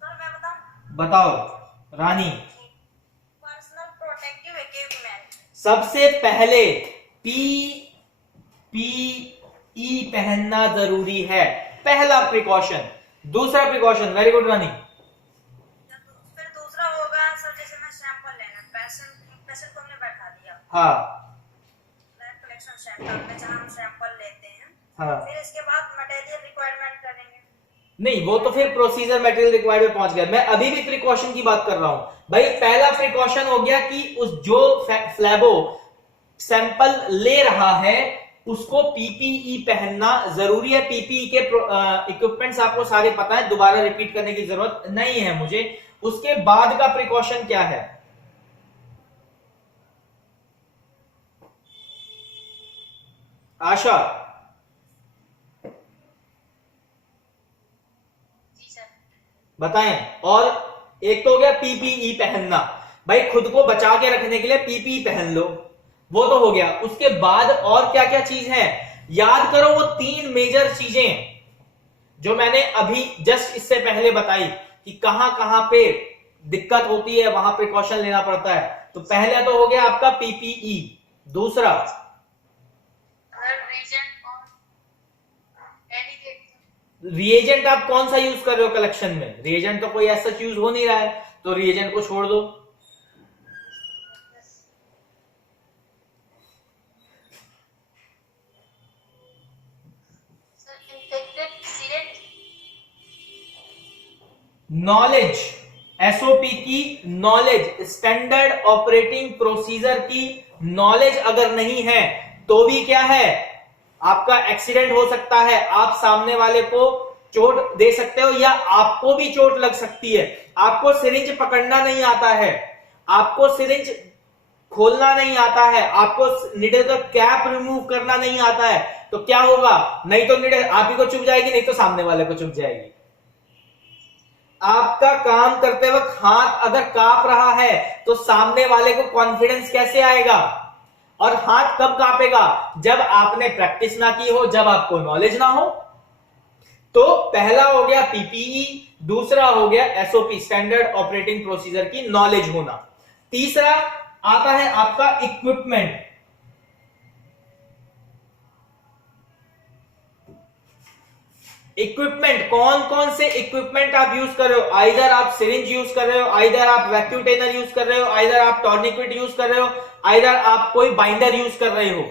सर मैं बताऊं, बताओ रानी। Personal protective equipment. सबसे पहले PPE पहनना जरूरी है, पहला प्रिकॉशन। दूसरा प्रिकॉशन, वेरी गुड रानी। फिर दूसरा होगा सर, जैसे मैं सैंपल लेना, पेशेंट को हमने बैठा दिया हाँ ब्लड कलेक्शन सेंटर में जहां हम सैंपल लेते हैं, हाँ। फिर इसके बाद मटेरियल रिक्वायरमेंट करेंगे। नहीं, वो तो फिर प्रोसीजर मटेरियल रिक्वायर्ड में पहुंच गया। मैं अभी भी प्रिकॉशन की बात कर रहा हूं भाई। पहला प्रिकॉशन हो गया कि उस जो फ्लैबो सैंपल ले रहा है उसको पीपीई पहनना जरूरी है। पीपीई के इक्विपमेंट्स आपको सारे पता है, दोबारा रिपीट करने की जरूरत नहीं है मुझे। उसके बाद का प्रिकॉशन क्या है? आशा जी सर। बताएं। और एक तो हो गया पीपीई पहनना, भाई खुद को बचा के रखने के लिए पीपीई पहन लो, वो तो हो गया। उसके बाद और क्या क्या चीज है याद करो। वो 3 मेजर चीजें जो मैंने अभी जस्ट इससे पहले बताई कि कहां कहां पे दिक्कत होती है, वहां प्रिकॉशन लेना पड़ता है। तो पहला तो हो गया आपका पीपीई। दूसरा रिएजेंट। आप कौन सा यूज कर रहे हो कलेक्शन में? रिएजेंट तो कोई ऐसा यूज हो नहीं रहा है, तो रिएजेंट को छोड़ दो। नॉलेज, एसओपी की नॉलेज, स्टैंडर्ड ऑपरेटिंग प्रोसीजर की नॉलेज अगर नहीं है तो भी क्या है, आपका एक्सीडेंट हो सकता है। आप सामने वाले को चोट दे सकते हो या आपको भी चोट लग सकती है। आपको सिरिंज पकड़ना नहीं आता है, आपको सिरिंज खोलना नहीं आता है, आपको निडल का कैप रिमूव करना नहीं आता है, तो क्या होगा? नहीं तो निडल आप ही को चुभ जाएगी, नहीं तो सामने वाले को चुभ जाएगी। आपका काम करते वक्त हाथ अगर कांप रहा है तो सामने वाले को कॉन्फिडेंस कैसे आएगा? और हाथ कब कांपेगा? जब आपने प्रैक्टिस ना की हो, जब आपको नॉलेज ना हो। तो पहला हो गया पीपीई, दूसरा हो गया एसओपी, स्टैंडर्ड ऑपरेटिंग प्रोसीजर की नॉलेज होना। तीसरा आता है आपका इक्विपमेंट। इक्विपमेंट, कौन कौन से इक्विपमेंट आप यूज कर रहे हो? आइदर आप सिरिंज यूज कर रहे हो, आइदर आप वैक्यूटेनर यूज कर रहे हो, आइदर आप टॉर्निक्विट यूज कर रहे हो, आइदर आप कोई बाइंडर यूज कर रहे हो।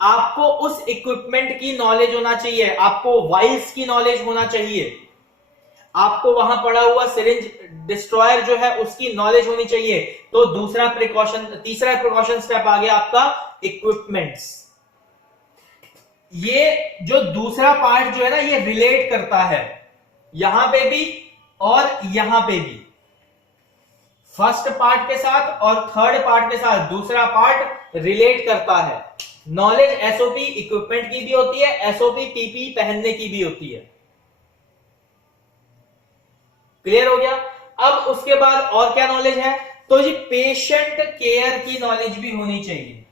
आपको उस इक्विपमेंट की नॉलेज होना चाहिए, आपको वाइल्स की नॉलेज होना चाहिए, आपको वहां पड़ा हुआ सिरिंज डिस्ट्रॉयर जो है उसकी नॉलेज होनी चाहिए। तो दूसरा प्रिकॉशन, तीसरा प्रिकॉशन स्टेप आ गया आपका इक्विपमेंट्स। ये जो दूसरा पार्ट जो है ना, ये रिलेट करता है यहां पे भी और यहां पे भी। फर्स्ट पार्ट के साथ और थर्ड पार्ट के साथ दूसरा पार्ट रिलेट करता है। नॉलेज एसओपी इक्विपमेंट की भी होती है, एसओपी पीपी पहनने की भी होती है। क्लियर हो गया? अब उसके बाद और क्या नॉलेज है? तो जी पेशेंट केयर की नॉलेज भी होनी चाहिए।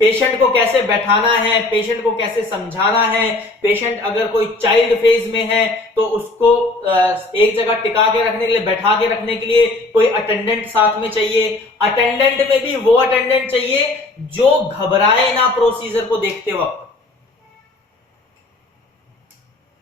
पेशेंट को कैसे बैठाना है, पेशेंट को कैसे समझाना है, पेशेंट अगर कोई चाइल्ड फेज में है तो उसको एक जगह टिका के रखने के लिए, बैठा के रखने के लिए कोई अटेंडेंट साथ में चाहिए। अटेंडेंट में भी वो अटेंडेंट चाहिए जो घबराए ना प्रोसीजर को देखते वक्त।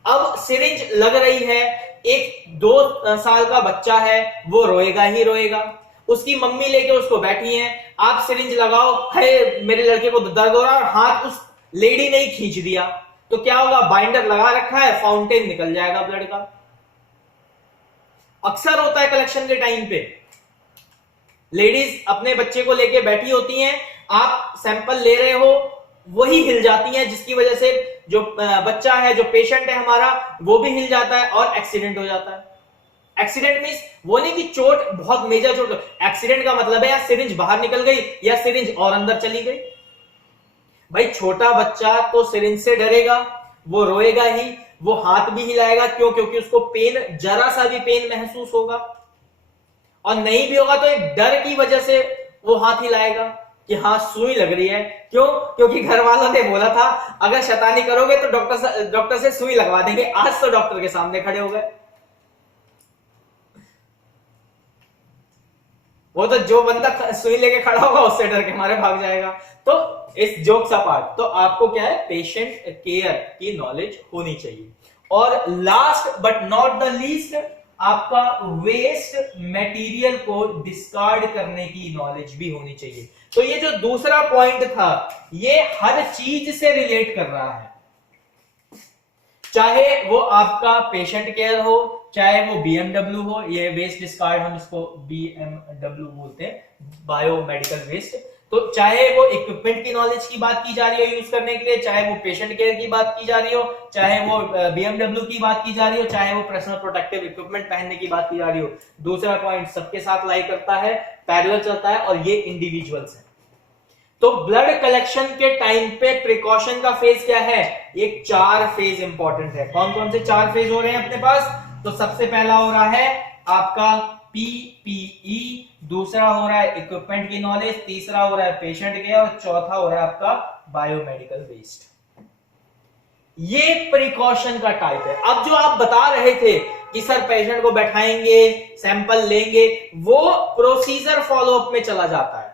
अब सिरिंज लग रही है, एक 2 साल का बच्चा है, वो रोएगा ही रोएगा। उसकी मम्मी लेके उसको बैठी है, आप सिरिंज लगाओ, है मेरे लड़के को दर्द हो रहा है, और हाथ उस लेडी ने ही खींच दिया, तो क्या होगा? बाइंडर लगा रखा है, फाउंटेन निकल जाएगा ब्लड का। अक्सर होता है कलेक्शन के टाइम पे, लेडीज अपने बच्चे को लेके बैठी होती हैं, आप सैंपल ले रहे हो, वही हिल जाती हैं, जिसकी वजह से जो बच्चा है, जो पेशेंट है हमारा, वो भी हिल जाता है और एक्सीडेंट हो जाता है। एक्सीडेंट मींस वो नहीं कि चोट बहुत मेजर चोट, एक्सीडेंट का मतलब है या सिरिंज बाहर निकल गई या सिरिंज और अंदर चली गई। भाई छोटा बच्चा तो सिरिंज से डरेगा, वो रोएगा ही, वो हाथ भी हिलाएगा, क्यों? क्योंकि उसको पेन, जरा सा भी पेन महसूस होगा, और नहीं भी होगा तो एक डर की वजह से वो हाथ हिलाएगा कि हाँ सुई लग रही है। क्यों? क्योंकि घर वालों ने बोला था अगर शैतानी करोगे तो डॉक्टर से सुई लगवा देंगे। आज तो डॉक्टर के सामने खड़े हो गए। वो तो जो बंदा सुई लेके खड़ा होगा उससे डर के मारे भाग जाएगा। तो इस जोक्स अपार्ट, तो आपको क्या है, पेशेंट केयर की नॉलेज होनी चाहिए। और last but not the least, आपका वेस्ट मटेरियल को डिस्कार्ड करने की नॉलेज भी होनी चाहिए। तो ये जो दूसरा पॉइंट था, ये हर चीज से रिलेट कर रहा है, चाहे वो आपका पेशेंट केयर हो, चाहे वो बीएमडब्ल्यू हो, ये वेस्ट डिस्कार्ड हम इसको बीएमडब्ल्यू बोलते हैं, बायोमेडिकल वेस्ट। तो चाहे वो इक्विपमेंट की नॉलेज की बात की जा रही हो यूज करने के लिए, चाहे वो पेशेंट केयर की बात की जा रही हो, चाहे वो बीएमडब्ल्यू की बात की जा रही हो, चाहे वो पर्सनल प्रोटेक्टिव इक्विपमेंट पहनने की बात की जा रही हो, दूसरा पॉइंट सबके साथ लाई करता है, पैरेलल चलता है, और ये इंडिविजुअल्स है। तो ब्लड कलेक्शन के टाइम पे प्रिकॉशन का फेज क्या है? ये 4 फेज इंपॉर्टेंट है। कौन कौन से 4 फेज हो रहे हैं अपने पास? तो सबसे पहला हो रहा है आपका पीपीई, दूसरा हो रहा है इक्विपमेंट की नॉलेज, तीसरा हो रहा है पेशेंट केयर, और चौथा हो रहा है आपका बायोमेडिकल वेस्ट। ये प्रिकॉशन का टाइप है। अब जो आप बता रहे थे कि सर पेशेंट को बैठाएंगे, सैंपल लेंगे, वो प्रोसीजर फॉलोअप में चला जाता है।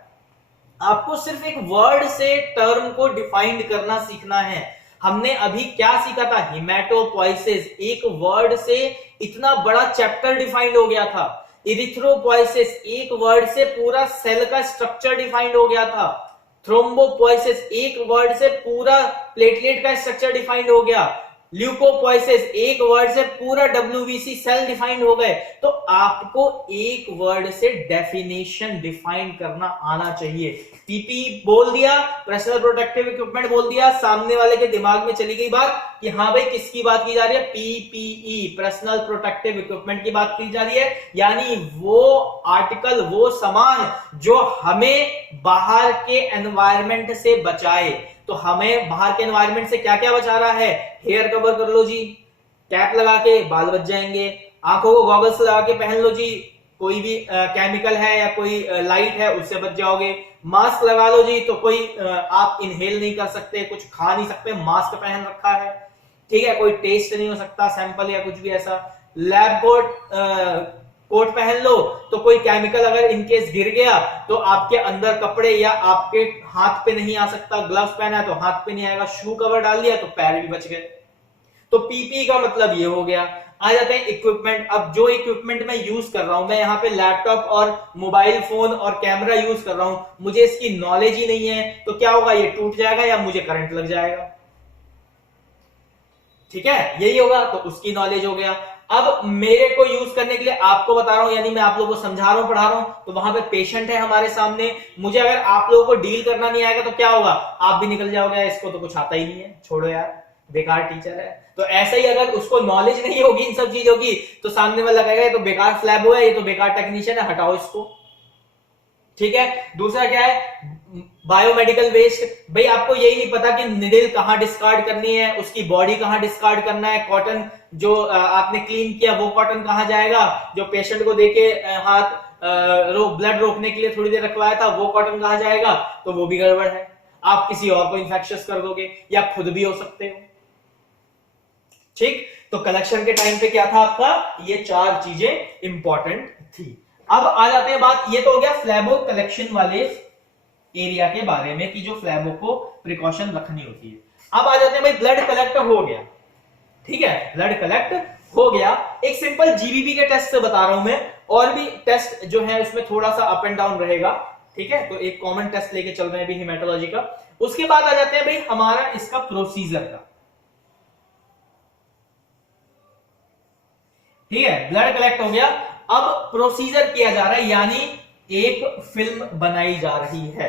आपको सिर्फ एक वर्ड से टर्म को डिफाइन करना सीखना है। हमने अभी क्या सीखा था? हिमेटोपोइसिस, एक वर्ड से इतना बड़ा चैप्टर डिफाइंड हो गया था। इरिथ्रोपोइसिस, एक वर्ड से पूरा सेल का स्ट्रक्चर डिफाइंड हो गया था। थ्रोम्बोपोइसिस, एक वर्ड से पूरा प्लेटलेट का स्ट्रक्चर डिफाइंड हो गया। ल्यूकोपोइसिस, एक वर्ड से पूरा डब्ल्यूबीसी सेल डिफाइंड हो गए। तो आपको एक वर्ड से डेफिनेशन डिफाइन करना आना चाहिए। पीपी बोल दिया, पर्सनल प्रोटेक्टिव इक्विपमेंट बोल दिया, सामने वाले के दिमाग में चली गई बात कि हाँ भाई किसकी बात की जा रही है? पीपीई, पर्सनल प्रोटेक्टिव इक्विपमेंट की बात की जा रही है। यानी वो आर्टिकल, वो सामान जो हमें बाहर के एनवायरमेंट से बचाए। तो हमें बाहर के एनवायरमेंट से क्या क्या बचा रहा है? हेयर कवर कर लो जी, कैप लगा के बाल बच जाएंगे, आंखों को गॉगल्स लगा के पहन लो जी, कोई भी केमिकल है या कोई लाइट है उससे बच जाओगे। मास्क लगा लो जी, तो कोई आप इनहेल नहीं कर सकते, कुछ खा नहीं सकते, मास्क पहन रखा है, ठीक है, कोई टेस्ट नहीं हो सकता सैंपल या कुछ भी ऐसा। लैब कोट पहन लो, तो कोई केमिकल अगर इनकेस गिर गया तो आपके अंदर कपड़े या आपके हाथ पे नहीं आ सकता। ग्लव्स पहना है तो हाथ पे नहीं आएगा, शू कवर डाल दिया तो पैर भी बच गए। तो पीपी का मतलब ये हो गया। आ जाते हैं इक्विपमेंट। अब जो इक्विपमेंट मैं यूज कर रहा हूं, मैं यहाँ पे लैपटॉप और मोबाइल फोन और कैमरा यूज कर रहा हूं, मुझे इसकी नॉलेज ही नहीं है, तो क्या होगा? ये टूट जाएगा या मुझे करंट लग जाएगा, ठीक है, यही होगा। तो उसकी नॉलेज हो गया। अब मेरे को यूज करने के लिए आपको बता रहा हूं, यानी मैं आप लोगों को समझा रहा हूं, पढ़ा रहा हूं, तो वहां पे पेशेंट है हमारे सामने। मुझे अगर आप लोगों को डील करना नहीं आएगा तो क्या होगा? आप भी निकल जाओगे, इसको तो कुछ आता ही नहीं है, छोड़ो यार, बेकार टीचर है। तो ऐसा ही अगर उसको नॉलेज नहीं होगी इन सब चीजों की, तो सामने वाला कहेगा ये तो बेकार फ्लैब हुआ है, ये तो बेकार टेक्नीशियन है, हटाओ इसको, ठीक है। दूसरा क्या है? Biomedical waste. भाई आपको यही नहीं पता कि निडल कहां डिस्कार्ड करनी है, उसकी बॉडी कहां डिस्कार्ड करना है, कॉटन जो आपने क्लीन किया वो कॉटन कहां जाएगा, जो पेशेंट को देके हाथ ब्लड रोकने के लिए थोड़ी देर रखवाया था वो कॉटन कहां जाएगा, तो वो भी गड़बड़ है। आप किसी और को इन्फेक्शियस कर दोगे या खुद भी हो सकते हो, ठीक। तो कलेक्शन के टाइम पे क्या था आपका? ये 4 चीजें इंपॉर्टेंट थी। अब आ जाते हैं बात, ये तो हो गया फ्लैबो कलेक्शन वाले एरिया के बारे में कि जो फ्लैबो को प्रिकॉशन रखनी होती है। अब आ जाते हैं भाई, ब्लड कलेक्ट हो गया, ठीक है, ब्लड कलेक्ट हो गया। एक सिंपल जीबीपी के टेस्ट से बता रहा हूं मैं, और भी टेस्ट जो है उसमें थोड़ा सा अप एंड डाउन रहेगा, ठीक है। तो एक कॉमन टेस्ट लेके चल रहे हैं अभी हेमेटोलॉजी का। उसके बाद आ जाते हैं भाई हमारा इसका प्रोसीजर का, ठीक है। ब्लड कलेक्ट हो गया, अब प्रोसीजर किया जा रहा है, यानी एक फिल्म बनाई जा रही है।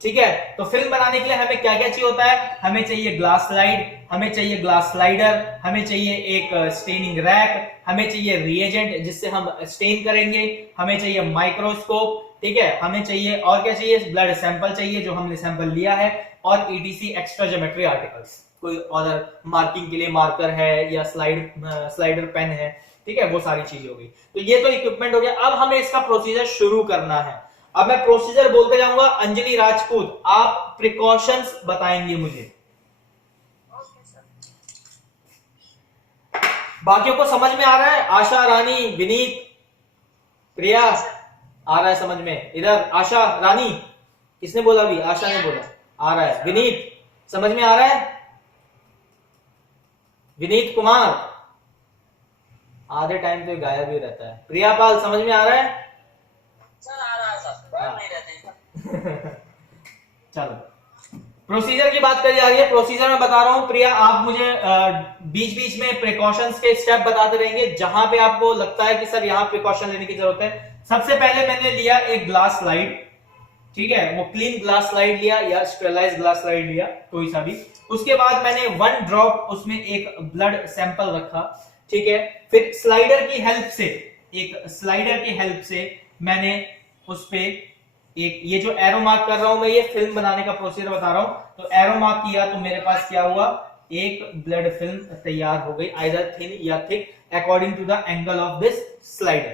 ठीक है, तो फिल्म बनाने के लिए हमें क्या क्या चाहिए होता है? हमें चाहिए ग्लास स्लाइड, हमें चाहिए ग्लास स्लाइडर, हमें चाहिए एक स्टेनिंग रैक, हमें चाहिए रिएजेंट जिससे हम स्टेन करेंगे, हमें चाहिए माइक्रोस्कोप, ठीक है, हमें चाहिए और क्या चाहिए? ब्लड सैंपल चाहिए जो हमने सैंपल लिया है, और ईटीसी एक्स्ट्रा ज्योमेट्री आर्टिकल्स, कोई अदर मार्किंग के लिए मार्कर है या स्लाइडर पेन है, ठीक है, वो सारी चीज हो गई। तो ये तो इक्विपमेंट हो गया। अब हमें इसका प्रोसीजर शुरू करना है। अब मैं प्रोसीजर बोलते जाऊंगा। अंजलि राजपूत, आप प्रिकॉशंस बताएंगे मुझे। Okay sir. बाकियों को समझ में आ रहा है? आशा, रानी, विनीत, प्रिया, आ रहा है समझ में? इधर आशा, रानी, किसने बोला? अभी आशा ने बोला आ रहा है। विनीत, समझ में आ रहा है? विनीत कुमार, आधे टाइम तो गायब ही रहता है। प्रिया पाल, समझ में आ रहा है? सर आ रहा है सर, गायब नहीं रहते। चलो, प्रोसीजर की बात करी जा रही है। प्रोसीजर में बता रहा हूं। प्रिया, आप मुझे बीच बीच में प्रिकॉशंस के स्टेप बताते रहेंगे जहां पे आपको लगता है कि सर यहां प्रिकॉशन लेने की जरूरत है। सबसे पहले मैंने लिया एक ग्लास स्लाइड, ठीक है, वो क्लीन ग्लास स्लाइड लिया या स्टेरलाइज ग्लास स्लाइड लिया, कोई सा भी। उसके बाद मैंने 1 ड्रॉप उसमें एक ब्लड सैंपल रखा, ठीक है। फिर स्लाइडर की हेल्प से मैंने उस पे एक, ये जो एरो मार्क कर रहा हूं मैं, ये फिल्म बनाने का प्रोसीजर बता रहा हूं। तो एरो मार्क किया तो मेरे पास क्या हुआ? एक ब्लड फिल्म तैयार हो गई, आइदर थिन या thick according to the angle of this slider.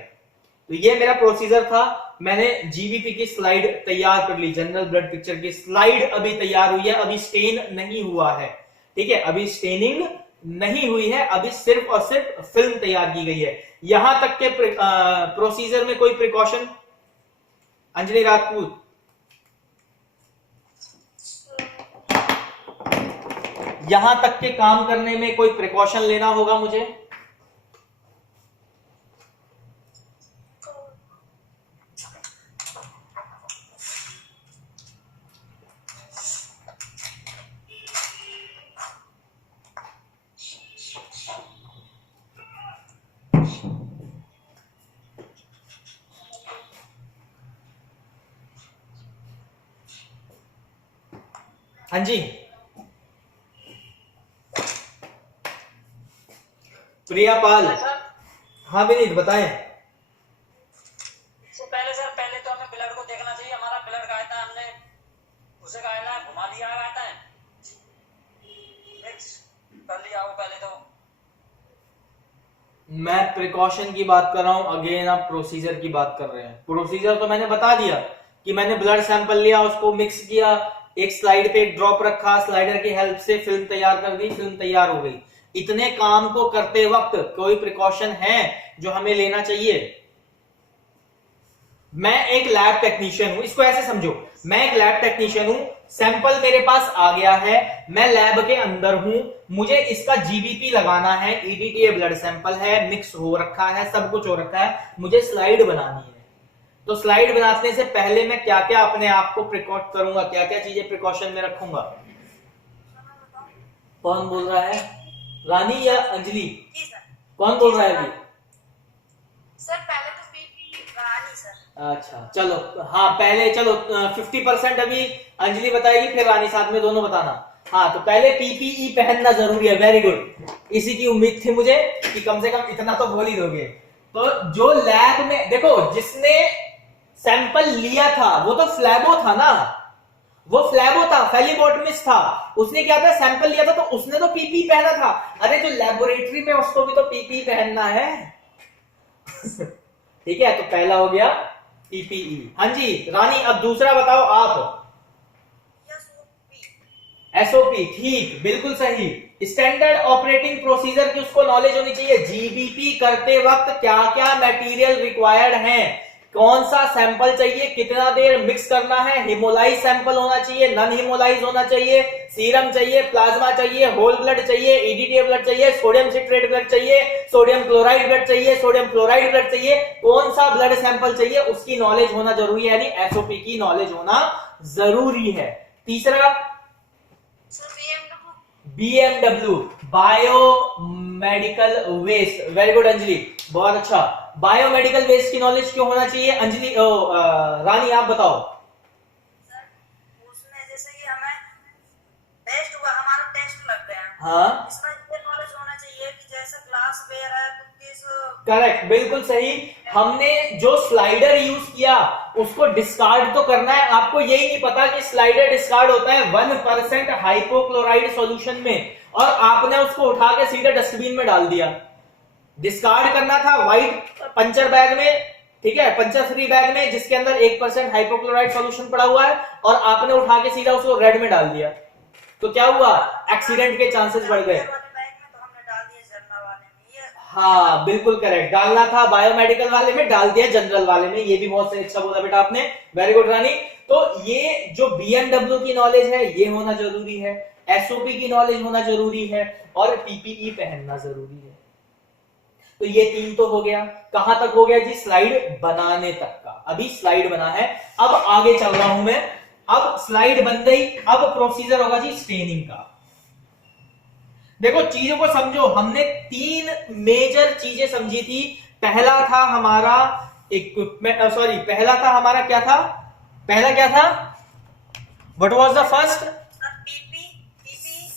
तो ये मेरा प्रोसीजर था। मैंने जीबीपी की स्लाइड तैयार कर ली, जनरल ब्लड पिक्चर की स्लाइड अभी तैयार हुई है, अभी स्टेन नहीं हुआ है, ठीक है, अभी स्टेनिंग नहीं हुई है, अभी सिर्फ और सिर्फ फिल्म तैयार की गई है। यहां तक के प्रोसीजर में कोई प्रिकॉशन? अंजलि राजपूत, यहां तक के काम करने में कोई प्रिकॉशन लेना होगा मुझे? हाँ जी, प्रिया पाल। सर हाँ विनीत, बताएं। इससे पहले सर, पहले तो हमें ब्लड को देखना चाहिए, हमारा ब्लड गायता है, हमने उसे गायला घुमा दिया गायता है, मिक्स कर लिया वो पहले तो। मैं प्रिकॉशन की बात कर रहा हूं, अगेन आप प्रोसीजर की बात कर रहे हैं। प्रोसीजर तो मैंने बता दिया कि मैंने ब्लड सैंपल लिया, उसको मिक्स किया, एक स्लाइड पे एक ड्रॉप रखा, स्लाइडर की हेल्प से फिल्म तैयार कर दी, फिल्म तैयार हो गई। इतने काम को करते वक्त कोई प्रिकॉशन है जो हमें लेना चाहिए? मैं एक लैब टेक्नीशियन हूं, इसको ऐसे समझो, मैं एक लैब टेक्नीशियन हूं, सैंपल मेरे पास आ गया है, मैं लैब के अंदर हूं, मुझे इसका जीबीपी लगाना है, ईडीटीए ब्लड सैंपल है, मिक्स हो रखा है, सब कुछ हो रखा है, मुझे स्लाइड बनानी है। तो स्लाइड बनाने से पहले मैं क्या क्या अपने आप को प्रिकॉट करूंगा, क्या क्या चीजें प्रिकॉशन में रखूंगा? कौन बोल रहा है, रानी या अंजलि? जी सर। कौन बोल रहा है अभी? सर पहले तो पीपी रानी सर। अच्छा चलो, हाँ पहले चलो 50% अभी अंजलि बताएगी, फिर रानी, साथ में दोनों बताना। हाँ, तो पहले पीपीई पहनना जरूरी है। वेरी गुड, इसी की उम्मीद थी मुझे कि कम से कम इतना तो बोल ही दोगे। तो जो लैब में देखो, जिसने सैंपल लिया था वो तो फ्लैबो था ना, वो फ्लैबो था, फेलिबोटमिस्ट था, उसने क्या था, सैंपल लिया था, तो उसने तो पीपी पहना था। अरे जो लेबोरेटरी में उसको भी तो पीपी पहनना है ठीक है, तो पहला हो गया पीपीई। हाँ जी रानी, अब दूसरा बताओ आप। एसओपी, ठीक, बिल्कुल सही। स्टैंडर्ड ऑपरेटिंग प्रोसीजर की उसको नॉलेज होनी चाहिए। जीबीपी करते वक्त क्या क्या मटेरियल रिक्वायर्ड है, कौन सा सैंपल चाहिए, कितना देर मिक्स करना है, हिमोलाइज सैंपल होना चाहिए, नॉन हिमोलाइज होना चाहिए, सीरम चाहिए, प्लाज्मा चाहिए, होल ब्लड चाहिए, ईडीटीए ब्लड चाहिए, सोडियम सिट्रेट ब्लड चाहिए, सोडियम क्लोराइड ब्लड चाहिए, सोडियम फ्लोराइड ब्लड चाहिए, कौन सा ब्लड सैंपल चाहिए, उसकी नॉलेज होना जरूरी है, यानी एसओपी की नॉलेज होना जरूरी है। तीसरा BMW, bio medical waste. Very good Anjali, बहुत अच्छा। बायोमेडिकल वेस्ट की नॉलेज क्यों होना चाहिए? अंजलि रानी आप बताओ। हाँ इसका ये नॉलेज होना चाहिए कि जैसे ग्लास वेयर है तो किस करेक्ट, बिल्कुल सही। हमने जो स्लाइडर यूज किया उसको डिस्कार्ड तो करना है। आपको यही नहीं पता कि स्लाइडर डिस्कार्ड होता है 1% हाइपोक्लोराइड सॉल्यूशन में, और आपने उसको उठा के सीधे डस्टबिन में डाल दिया। डिस्कार्ड करना था व्हाइट पंचर बैग में, ठीक है, पंचर फ्री बैग में जिसके अंदर 1% हाइपोक्लोराइड सॉल्यूशन पड़ा हुआ है, और आपने उठा के सीधा उसको रेड में डाल दिया, तो क्या हुआ, एक्सीडेंट के चांसेस बढ़ गए। वाले बैग में तो हमने डाल दिया जनरल वाले में। ये हाँ बिल्कुल करेक्ट, डालना था बायोमेडिकल वाले में, डाल दिया जनरल वाले में। ये भी बहुत सही, अच्छा बोला बेटा आपने, वेरी गुड रानी। तो ये जो बीएमडब्ल्यू की नॉलेज है ये होना जरूरी है, एसओपी की नॉलेज होना जरूरी है, और पीपीई पहनना जरूरी है। तो ये 3 तो हो गया। कहां तक हो गया जी, स्लाइड बनाने तक का। अभी स्लाइड बना है, अब आगे चल रहा हूं मैं। अब स्लाइड बन गई, अब प्रोसीजर होगा जी स्टेनिंग का। देखो चीजों को समझो, हमने 3 मेजर चीजें समझी थी। पहला था हमारा इक्विपमेंट, सॉरी पहला था हमारा क्या था, पहला क्या था, what was the first, PP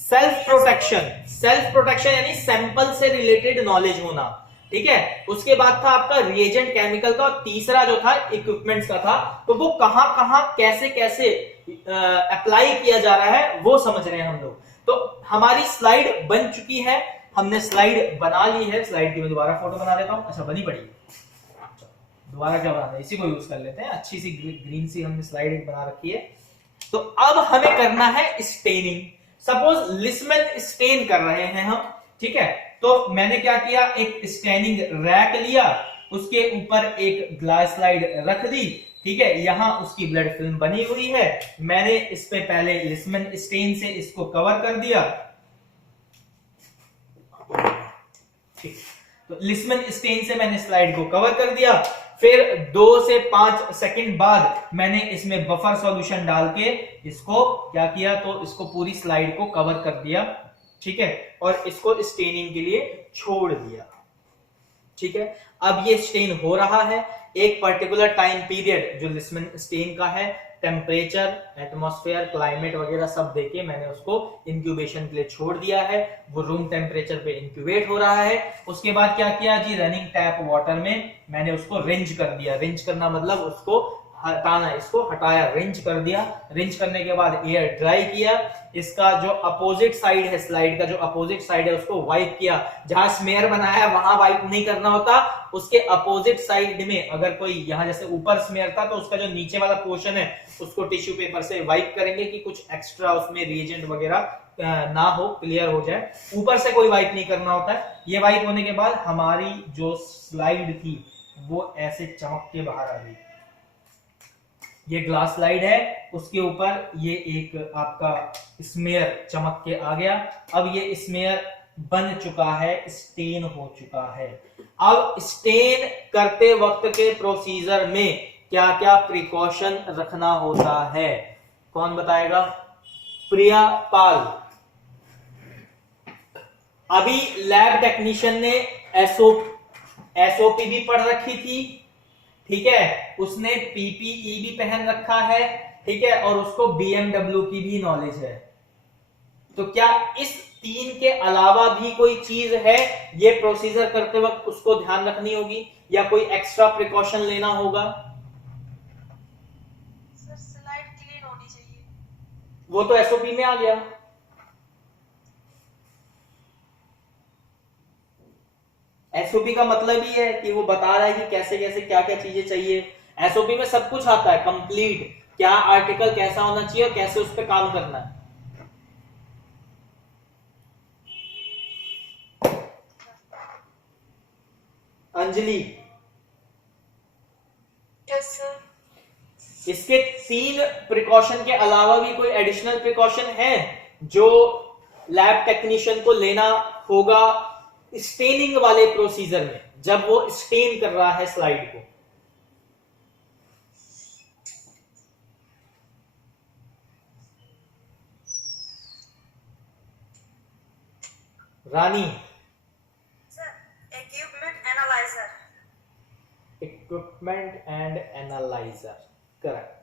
self protection. Self protection यानी सैंपल से रिलेटेड नॉलेज होना, ठीक है। उसके बाद था आपका रिएजेंट केमिकल का, और तीसरा जो था इक्विपमेंट्स का था। तो वो कहां कहां कैसे कैसे अप्लाई किया जा रहा है वो समझ रहे हैं हम लोग। तो हमारी स्लाइड बन चुकी है, हमने स्लाइड बना ली है। स्लाइड की मैं दोबारा फोटो बना देता हूं, अच्छा बनी पड़ी है, दोबारा क्या बनाना है, इसी को यूज कर लेते हैं। अच्छी सी ग्रीन सी हमने स्लाइड एक बना रखी है। तो अब हमें करना है स्टेनिंग। सपोज लिसमन स्टेन कर रहे हैं हम, ठीक है। तो मैंने क्या किया, एक स्टेनिंग रैक लिया, उसके ऊपर एक ग्लास स्लाइड रख दी, ठीक है। यहां उसकी ब्लड फिल्म बनी हुई है, मैंने इस पे पहले लिसमन स्टेन से इसको कवर कर दिया, ठीक। तो लिसमन स्टेन से मैंने स्लाइड को कवर कर दिया। फिर 2 से 5 सेकंड बाद मैंने इसमें बफर सॉल्यूशन डाल के इसको क्या किया, तो इसको पूरी स्लाइड को कवर कर दिया, ठीक है, और इसको स्टेनिंग के लिए छोड़ दिया, ठीक है। अब ये स्टेन हो रहा है, एक पर्टिकुलर टाइम पीरियड जो लिसमन स्टेन का है, टेम्परेचर, एटमॉस्फेयर, क्लाइमेट वगैरह सब देके मैंने उसको इंक्यूबेशन के लिए छोड़ दिया है। वो रूम टेम्परेचर पे इंक्यूबेट हो रहा है। उसके बाद क्या किया जी, रनिंग टैप वाटर में मैंने उसको रिंज कर दिया। रिंज करना मतलब उसको हटाना, इसको हटाया, रिंज कर दिया। रिंज करने के बाद एयर ड्राई किया। इसका जो अपोजिट साइड है, स्लाइड का जो अपोजिट साइड है उसको वाइप किया। जहां स्मेयर बनाया वहां वाइप नहीं करना होता, उसके अपोजिट साइड में अगर कोई यहां जैसे ऊपर स्मेयर था तो उसका जो नीचे वाला पोर्शन है उसको टिश्यू पेपर से वाइप करेंगे कि कुछ एक्स्ट्रा उसमें रिएजेंट वगैरह ना हो, क्लियर हो जाए। ऊपर से कोई वाइप नहीं करना होता है। ये वाइप होने के बाद हमारी जो स्लाइड थी वो ऐसे चमक के बाहर आ गई। ये ग्लास स्लाइड है, उसके ऊपर ये एक आपका स्मेयर चमक के आ गया। अब ये स्मेयर बन चुका है, स्टेन हो चुका है। अब स्टेन करते वक्त के प्रोसीजर में क्या क्या प्रिकॉशन रखना होता है, कौन बताएगा? प्रिया पाल। अभी लैब टेक्नीशियन ने एसओपी भी पढ़ रखी थी, ठीक है, उसने पीपीई भी पहन रखा है, ठीक है, और उसको बीएमडब्ल्यू की भी नॉलेज है। तो क्या इस 3 के अलावा भी कोई चीज है ये प्रोसीजर करते वक्त उसको ध्यान रखनी होगी या कोई एक्स्ट्रा प्रिकॉशन लेना होगा? सर स्लाइड क्लीन होनी चाहिए। वो तो एसओपी में आ गया। एसओपी का मतलब ही है कि वो बता रहा है कि कैसे कैसे क्या क्या चीजें चाहिए। एसओपी में सब कुछ आता है कंप्लीट, क्या आर्टिकल कैसा होना चाहिए और कैसे उस पर काम करना है। Anjali, yes sir. इसके 3 प्रिकॉशन के अलावा भी कोई एडिशनल प्रिकॉशन है जो लैब टेक्नीशियन को लेना होगा स्टेनिंग वाले प्रोसीजर में, जब वो स्टेन कर रहा है स्लाइड को? Rani? Sir equipment analyser equipment and analyser, correct.